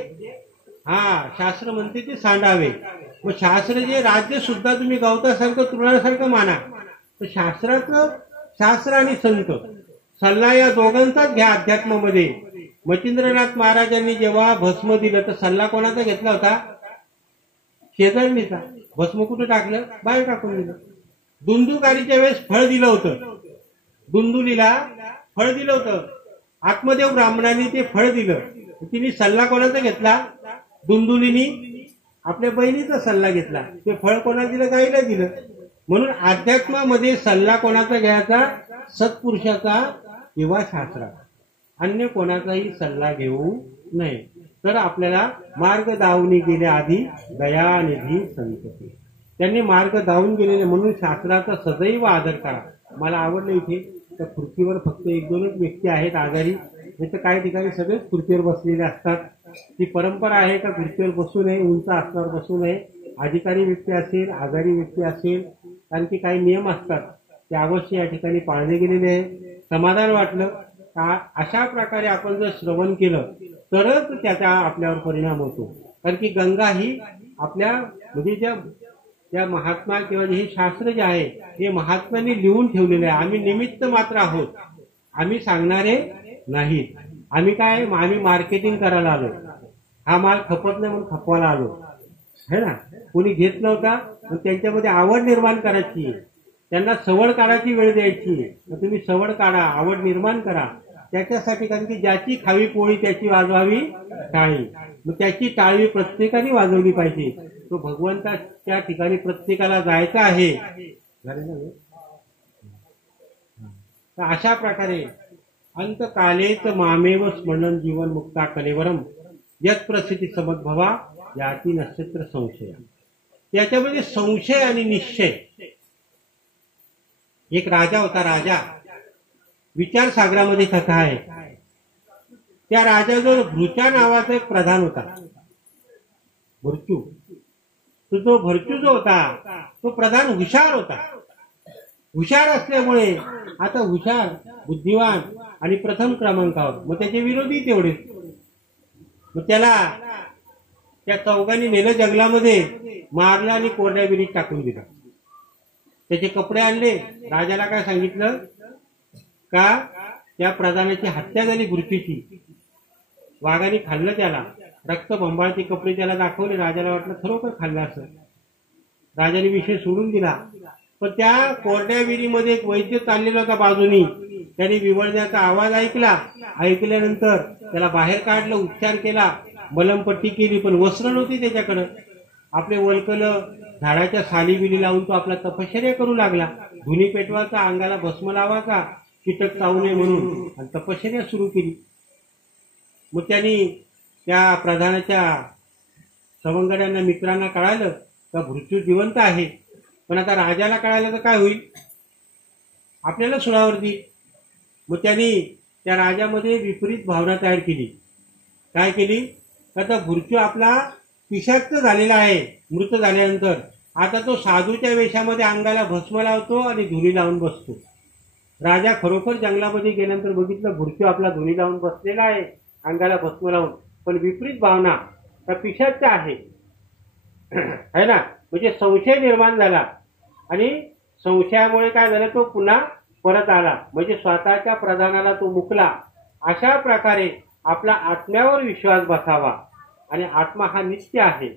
शास्त्र म्हणते ते सांडावे. मग शास्त्र जे राज्य सुद्धा तुम्ही गवतासारखं तृणासारखं माना, तर शास्त्र आणि संत सल्ला या दोघांचाच घ्या अध्यात्मामध्ये. मच्छिंद्रनाथ महाराजांनी जेव्हा भस्म दिलं तर सल्ला कोणाचा घेतला होता? शेजारणीचा. भस्म कुठं टाकलं? बाहेर टाकून दिलं. दुंदुकारीच्या वेळेस फळ दिलं होतं, दुंदुलीला फळ दिलं होतं. आत्मदेव ब्राह्मणाने ते फळ दिलं. तिने सल्ला कोणाचा घेतला? दुंदुलीनी आपल्या बहिणीचा सल्ला घेतला. ते फळ कोणाला दिलं? गाईला दिलं. म्हणून अध्यात्मामध्ये सल्ला कोणाचा घ्यायचा? सत्पुरुषाचा किंवा शास्त्राचा. अन्य कोणाचाही सल्ला घेऊ नये. तर आपल्याला मार्ग दावून गेले आधी दयानिधी संतती. त्यांनी मार्ग दावून गेलेले म्हणून शास्त्राचा सदैव आदर करा. मला आवडलं इथे तर खुर्चीवर फक्त एक दोनच व्यक्ती आहेत आजारी, नाही तर काही ठिकाणी सगळेच खुर्चीवर बसलेले असतात. ती परंपरा आहे का खुर्चीवर बसू नये, उंच आसनावर बसू नये. अधिकारी व्यक्ती असेल, आजारी व्यक्ती असेल, कारण की काही नियम असतात ते अवश्य या ठिकाणी पाळले गेलेले आहे. समाधान वाटलं. अशा प्रकारे आपण जर श्रवण केलं तरच त्याचा आपल्यावर परिणाम होतो. कारण की गंगा ही आपल्या म्हणजे ज्या महात्मा किंवा हे शास्त्र जे आहे हे महात्म्यांनी लिहून ठेवलेलं आहे. आम्ही निमित्त मात्र आहोत, आम्ही सांगणारे नाहीत. आम्ही काय, आम्ही मार्केटिंग करायला आलो. हा माल खपत नाही म्हणून खपवायला आलो है ना. कोणी घेत नव्हता, त्यांच्यामध्ये आवड निर्माण करायची, त्यांना सवड काढायची वेळ द्यायची. तुम्ही सवड काढा, आवड निर्माण करा त्याच्यासाठी. कारण की ज्याची खावी पोळी त्याची वाजवावी टाळी. मग त्याची टाळी प्रत्येकाने वाजवली पाहिजे. तो भगवंताच्या ठिकाणी प्रत्येकाला जायचं आहे. तर अशा प्रकारे अंतकालेच मामेव स्मरण जीवन मुक्ता कलेवरम यत प्रसिद्धी समद्भवा याती नक्षत्र संशय. त्याच्यामध्ये संशय आणि निश्चय. एक राजा होता. राजा विचारसागरामध्ये कथा आहे. त्या राजाजवळ भृचा नावाचा एक प्रधान होता. भृचू. तो भृचू जो होता तो प्रधान हुशार होता. हुशार असल्यामुळे आता हुशार, बुद्धिवान आणि प्रथम क्रमांकावर, मग त्याचे विरोधी तेवढेच. मग त्याला त्या चौघांनी नेलं जंगलामध्ये, मारलं आणि कोरड्या विहिरीत टाकून दिलं. त्याचे कपडे आणले. राजाला काय सांगितलं का त्या प्रधानाची हत्या झाली भृचूची. वाघाने खाल्लं त्याला. रक्तबंबाळचे कपडे त्याला दाखवले. राजाला वाटलं खरोखर खाल्लं असं. राजाने विषय सोडून दिला. पण त्या कोरड्या विहिरीमध्ये एक वैद्य चाललेला होता बाजूनी. त्याने विवळण्याचा आवाज ऐकला. ऐकल्यानंतर त्याला बाहेर काढलं, उपचार केला, मलमपट्टी केली. पण वस्त्र नव्हती त्याच्याकडं. आपले वल्कलं झाडाच्या साली बिली लावून तो आपला तपश्चर्या करू लागला. धुनी पेटवायचा, अंगाला भस्म लावायचा, कीटक चावू नये म्हणून, आणि तपश्चर्या सुरू केली. मग त्यांनी त्या प्रधानाच्या सवंगड्यांना, मित्रांना कळालं का भृचू जिवंत आहे. पण आता राजाला कळालं तर काय होईल, आपल्याला सुळावरती. मग त्यांनी त्या राजामध्ये विपरीत भावना तयार केली. काय केली? आता भृचू आपला पिशाच्च झालेला आहे मृत झाल्यानंतर. आता तो साधूच्या वेशामध्ये अंगाला भस्म लावतो आणि धुनी लावून बसतो. राजा खरोखर जंगलामध्ये गेल्यानंतर बघितलं भृचू आपला धुनी लावून बसलेला आहे, अंगाला भस्म लावून. पण विपरीत भावना त्या पिशाच्च आहे है ना. म्हणजे संशय निर्माण झाला आणि संशयामुळे काय झालं, तो पुन्हा परत आला. म्हणजे स्वतःच्या प्रधानाला तो मुकला. अशा प्रकारे आपला आत्म्यावर विश्वास बसावा. आणि आत्मा हा नित्य आहे,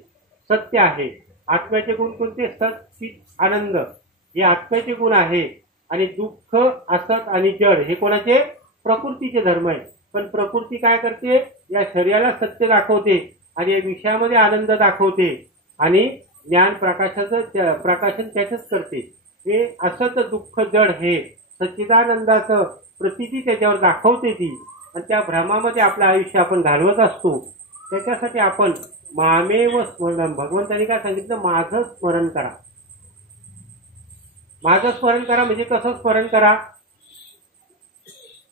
सत्य आहे. आत्म्याचे गुण कोणते? सत, चित, आनंद हे आत्म्याचे गुण आहे. आणि दुःख, असत आणि जड हे कोणाचे? प्रकृतीचे धर्म आहे. पण प्रकृती काय करते? या शरीराला सत्य दाखवते आणि या विषयामध्ये आनंद दाखवते आणि ज्ञान प्रकाशन त्याचंच करते. हे असत, दुःख, जड हे सच्चिदानंदाचं प्रतीती त्याच्यावर दाखवते ती. आणि त्या भ्रमामध्ये आपलं आयुष्य आपण घालवत असतो. त्याच्यासाठी आपण मामेव स्मरण, भगवंतांनी काय सांगितलं? माझं स्मरण करा. माझं स्मरण करा म्हणजे कसं स्मरण करा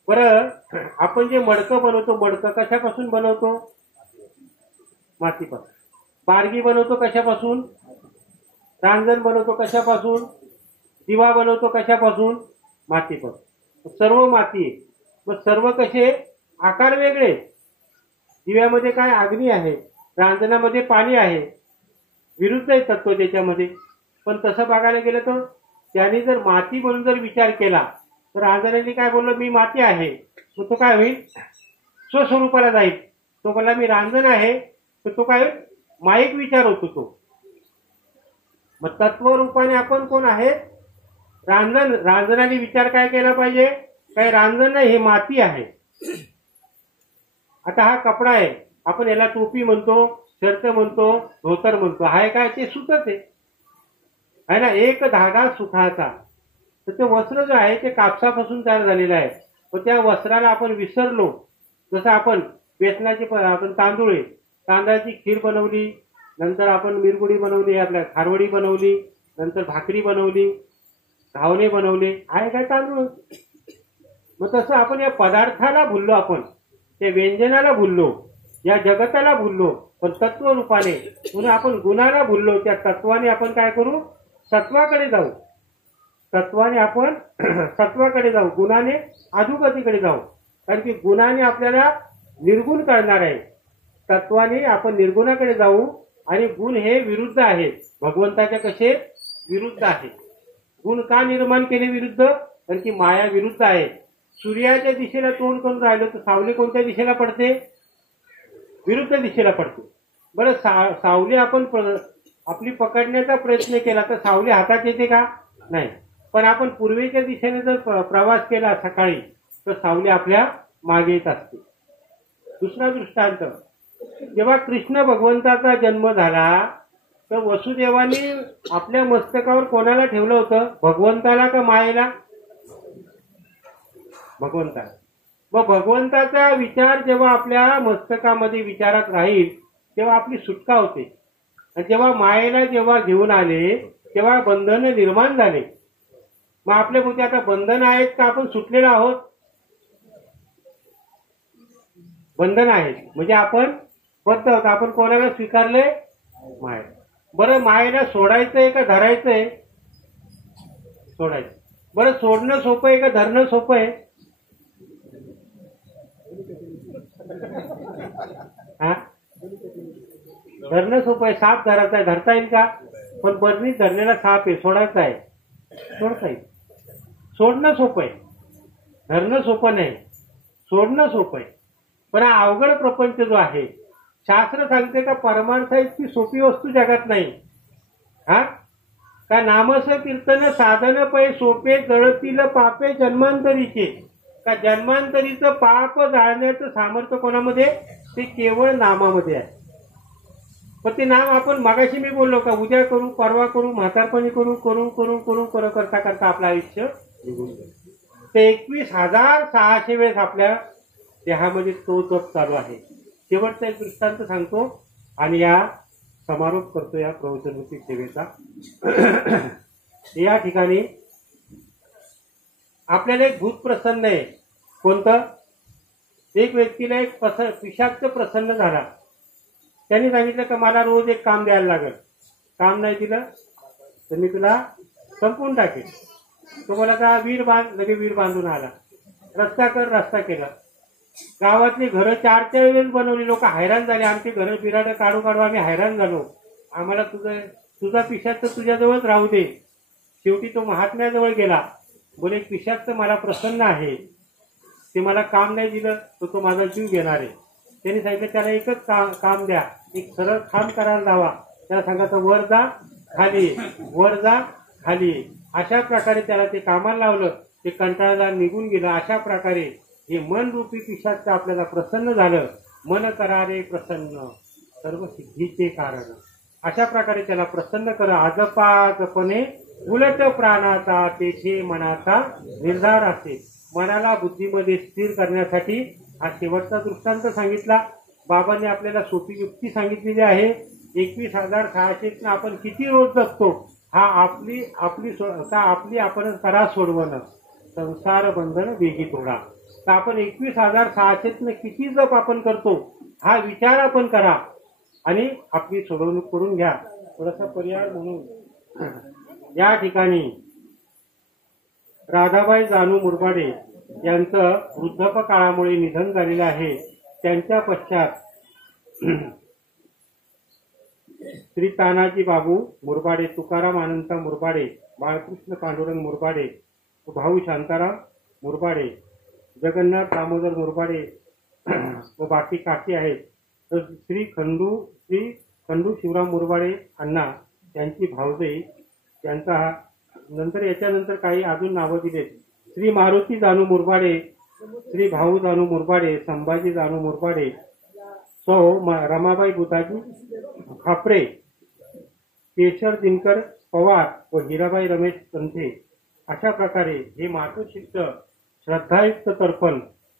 बरं. आपण जे मडकं बनवतो, मडकं कशापासून बनवतो? मातीपासून. बारगी बनवतो कशापासून? रांजण बनवतो कशापासून? दिवा बनवतो कशापासून? मातीपासून. सर्व माती आहे. मग सर्व कसे? आकार वेगळे. दिव्यामध्ये काय? अग्नी आहे, रांजणामध्ये पाणी आहे, विरुद्ध आहे तत्व त्याच्यामध्ये. पण तसं बघायला गेलं तर त्याने जर माती म्हणून जर विचार केला तर रांजणाने काय बोललो? मी माती आहे. मग तो काय होईल? स्वस्वरूपाला जाईल. तो बोलला मी रांजण आहे, तर तो काय? माईक विचार होतो तो. मग तत्वरूपाने आपण कोण आहे? रांजण. रांजणाने विचार काय केला पाहिजे? काय रांजण नाही, हे माती आहे. आता हा कपडा आहे, आपण याला टोपी म्हणतो, शर्ट म्हणतो, धोतर म्हणतो. आहे काय? ते सुतच आहे ना, एक धागा सुताचा. तर ते वस्त्र जे आहे ते कापसापासून तयार झालेलं आहे. पण त्या वस्त्राला आपण विसरलो. जसं आपण बेसनाचे आपण तांदूळ आहे, तांदळाची खीर बनवली, नंतर आपण मिरगुडी बनवली, आपल्या खारवडी बनवली, नंतर भाकरी बनवली, घावणे बनवले. आहे काय? तांदूळ. मग तसं आपण या पदार्थाला भुललो, आपण त्या व्यंजनाला भुललो, या जगताला भुललो. पण तत्व रूपाने पुन्हा आपण गुणाला भुललो. त्या तत्वाने आपण काय करू? सत्वाकडे जाऊ. तत्वाने आपण सत्वाकडे जाऊ, गुणाने अधोगतीकडे जाऊ. कारण की गुणाने आपल्याला निर्गुण करणार आहे, तत्वाने आपण निर्गुणाकडे जाऊ. आणि गुण हे विरुद्ध आहेत, भगवंताच्या कसे? विरुद्ध आहे. गुण का निर्माण केले विरुद्ध? कारण की माया विरुद्ध आहे. सूर्याच्या दिशेला तोंड करून राहिलो तर सावली कोणत्या दिशेला पडते? विरुद्ध दिशेला पडते. बरं, सावली आपण आपली पकडण्याचा प्रयत्न केला तर सावली हातात येते का? नाही. पण आपण पूर्वेच्या दिशेने जर प्रवास केला सकाळी तर सावली आपल्या मागे येत असते. दुसरा दृष्टांत, जेव्हा कृष्ण भगवंताचा जन्म झाला तर वसुदेवाने आपल्या मस्तकावर कोणाला ठेवलं होतं? भगवंताला का मायेला? भगवंताला. मग भगवंताचा विचार जेव्हा आपल्या मस्तकामध्ये विचारात राहील तेव्हा आपली सुटका होते. आणि जेव्हा मायेला जेव्हा घेऊन आले तेव्हा बंधन निर्माण झाले. मग आपल्या भोवती आता बंधन आहेत का आपण सुटलेलो आहोत? बंधन आहेत म्हणजे आपण बद्ध आहोत. आपण कोणाला स्वीकारले? माय. बरं, मायेला सोडायचंय का धरायचंय? सोडायचं. बरं, सोडणं सोपं आहे का धरणं सोपं आहे? हा, धरणं सोपं आहे. साप धरायचा आहे, धरता येईल का? पण बरणी धरलेला साप आहे, सोडायचा आहे, सोडता येईल. सोडणं सोपं आहे, धरणं सोपं नाही. सोडणं सोपं आहे. पण हा अवघड प्रपंच जो आहे, शास्त्र सांगते का परमार्थ इतकी सोपी वस्तू जगात नाही. हा का? नामस कीर्तन साधन पै सोपे जळतील पापे जन्मांतरीचे. का जन्मांतरीचं पाप जाळण्याचं सामर्थ्य कोणामध्ये? ते केवळ नामामध्ये आहे. पण ते नाम आपण मगाशी मी बोललो का उद्या करू, परवा करू, म्हातारपणी करू, करू करू करू करू करता करता आपलं आयुष्य निघून गेलं. ते 21,600 वेळेस आपल्या देहामध्ये तो जप चालू आहे. शेवटचा एक दृष्टांत सांगतो आणि या समारोप करतो या प्रवचनरूपी सेवेचा. या ठिकाणी आपल्याला एक भूत प्रसन्न आहे. कोणतं? एक व्यक्तीला एक पिशाच प्रसन्न झाला. त्यांनी सांगितलं का मला रोज एक काम द्यायला लागेल. काम नाही दिलं तर मी तुला संपवून टाकेल. तो बोला का वीर बांध, लगे वीर बांधून आला. रस्ता कर, रस्ता केला. गावातली घरं 4 वेळेस बनवली. लोक हैराण झाले. आमची घरं बिराडं काढू काढू आम्ही हैराण झालो. आम्हाला तुझा पिशाच तुझ्याजवळच राहू दे. शेवटी तो महात्म्याजवळ गेला. बोले पिशाच मला प्रसन्न आहे, ते मला काम नाही दिलं तर तो माझा जीव घेणार आहे. त्यांनी सांगितलं त्याला एकच काम द्या, एक सरळ खांब करायला लावा. त्याला सांगायचं वर जा खाली, वर जा खाली. अशा प्रकारे त्याला ते कामाला लावलं. ते कंटाळला निघून गेलं. अशा प्रकारे हे मन रूपी पिशाच आपल्याला प्रसन्न झालं. मन करारे प्रसन्न सर्व सिद्धीचे कारण. अशा प्रकारे त्याला प्रसन्न कर. आजपातपणे उलट प्राणाचा तेथे मनाचा निर्धार असे. मनाला बुद्धीमध्ये स्थिर करण्यासाठी हा शेवटचा दृष्टांत सांगितला. बाबांनी आपल्याला सोपी युक्ती सांगितलेली आहे. 21,600 आपण किती रोज जगतो हा आपली आपली आपली आपण करा सोडवणं संसार बंधन वेगी तोडा. तर आपण 21,600 किती जप आपण करतो हा विचार आपण करा आणि आपली सोडवणूक करून घ्या. थोडासा पर्याय म्हणून या ठिकाणी राधाबाई जानू मुरबाडे यांचं वृद्धापकाळामुळे निधन झालेलं आहे. त्यांच्या पश्चात श्री तानाजी बाबू मुरबाडे, तुकाराम अनंत मुरबाडे, बाळकृष्ण पांडुरंग मुरबाडे, भाऊ शांताराम मुरबाडे, जगन्नाथ दामोदर मुरबाडे व बाकी काकी आहेत. तर श्री खंडू शिवराम मुरबाडे अण्णा यांची भावजई त्यांचा नंतर याच्यानंतर काही अजून नावं दिलेत. श्री मारुती जानू मुरबाडे, श्री भाऊ जानू मुरबाडे, संभाजी जानू मुरबाडे, सौ रमाबाई बुधाजी खापरे, केशर दिनकर पवार व हिराबाई रमेश संथे. अशा प्रकारे हे मातोश्रीच श्रद्धायुक्त तर्पण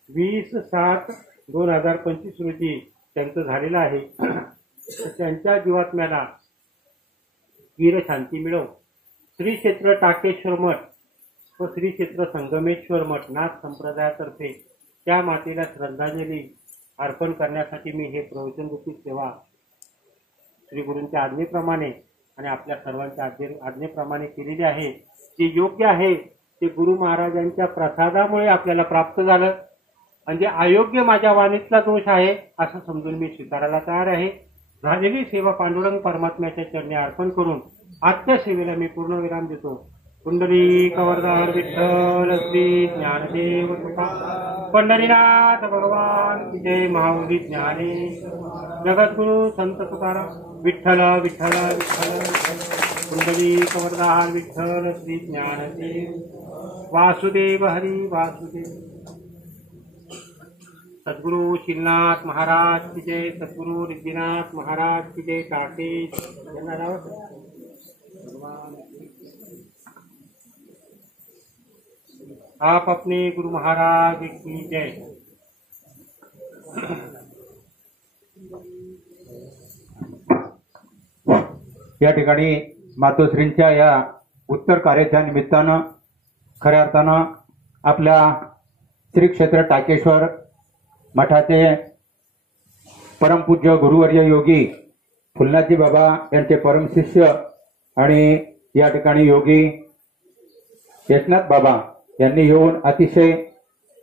20/7/2025 रोजी त्यांचं झालेलं आहे. त्यांच्या जीवात्म्याला वीर शांती मिळो. श्री क्षेत्र टाकेश्वर मठ व श्री क्षेत्र संगमेश्वर मठ नाथ संप्रदायातर्फे त्या मातेला श्रद्धांजली अर्पण करण्यासाठी मी हे प्रवचनरूपी सेवा श्री गुरूंच्या आज्ञेप्रमाणे आणि आपल्या सर्वांच्या आज्ञेप्रमाणे केलेली आहे. जे योग्य आहे ते गुरु महाराजांच्या प्रसादामुळे आपल्याला प्राप्त झालं. म्हणजे अयोग्य माझ्या वाणीतला दोष आहे असं समजून मी स्वीकारायला तयार आहे. झालेली सेवा पांडुरंग परमात्म्याच्या चरणी अर्पण करून आजच्या सेवेला मी पूर्णविराम देतो. कुंडली कवरदार विठ्ठल श्री ज्ञानदेव तुका पंढरीनाथ भगवान की जय. महावली ज्ञानेश्वर जगद्गुरु संत तुकाराम विठ्ठल विठ्ठल विठ्ठल. कुंडली कवरदार विठ्ठल श्री ज्ञानदेव वासुदेव हरी वासुदेव. सद्गुरु शिलनाथ महाराज की जय. सद्गुरु रिद्धिनाथ महाराज की जय. टाकेश आप अपने गुरु महाराज की जय. या ठिकाणी मातोश्रींच्या या उत्तर कार्याच्या निमित्तानं खऱ्या अर्थानं आपल्या श्री क्षेत्र टाकेश्वर मठाचे परमपूज्य गुरुवर्य योगी फुलनाथजी बाबा यांचे परमशिष्य आणि या ठिकाणी योगी यशनाथ बाबा यांनी येऊन अतिशय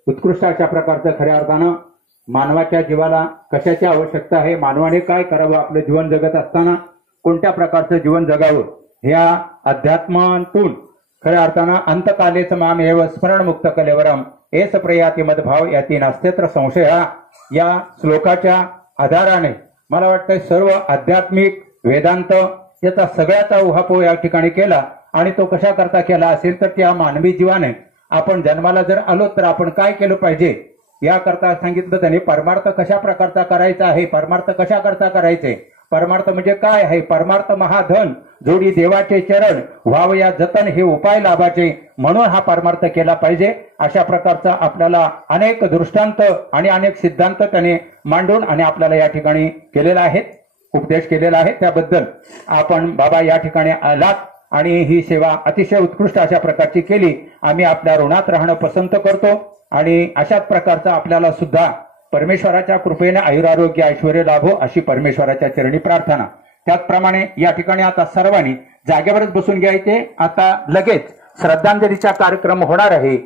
उत्कृष्ट अशा प्रकारचं खऱ्या अर्थानं मानवाच्या जीवाला कशाची आवश्यकता आहे, मानवाने काय करावं, आपलं जीवन जगत असताना कोणत्या प्रकारचं जीवन जगावं, ह्या अध्यात्मातून खऱ्या अर्थानं अंतकालेच माम एव स्मरणमुक्त कलेवरम एस प्रयाती मदभाव याती नास्तेत्र संशय या श्लोकाच्या आधाराने मला वाटतं सर्व आध्यात्मिक वेदांत याचा सगळ्याचा उहापोह या ठिकाणी केला. आणि तो कशा करता केला असेल तर त्या मानवी जीवाने आपण जन्माला जर आलो तर आपण काय केलं पाहिजे याकरता सांगितलं. त्यांनी परमार्थ कशा प्रकारचा करायचा आहे, परमार्थ कशा करता करायचे, परमार्थ म्हणजे काय आहे, परमार्थ महाधन जोडी देवाचे चरण व्हाव या जतन हे उपाय लाभाचे म्हणून हा परमार्थ केला पाहिजे. अशा प्रकारचा आपल्याला अनेक दृष्टांत आणि अनेक सिद्धांत त्याने मांडून आणि आपल्याला या ठिकाणी केलेला आहे, उपदेश केलेला आहे. त्याबद्दल आपण बाबा या ठिकाणी आलात आणि ही सेवा अतिशय उत्कृष्ट अशा प्रकारची केली. आम्ही आपल्या ऋणात राहणं पसंत करतो आणि अशाच प्रकारचा आपल्याला सुद्धा परमेश्वराच्या कृपेने आयुरारोग्य ऐश्वर्य लाभो अशी परमेश्वराच्या चरणी प्रार्थना. त्याचप्रमाणे या ठिकाणी आता सर्वांनी जागेवरच बसून घ्यायचे. आता लगेच श्रद्धांजलीचा कार्यक्रम होणार आहे.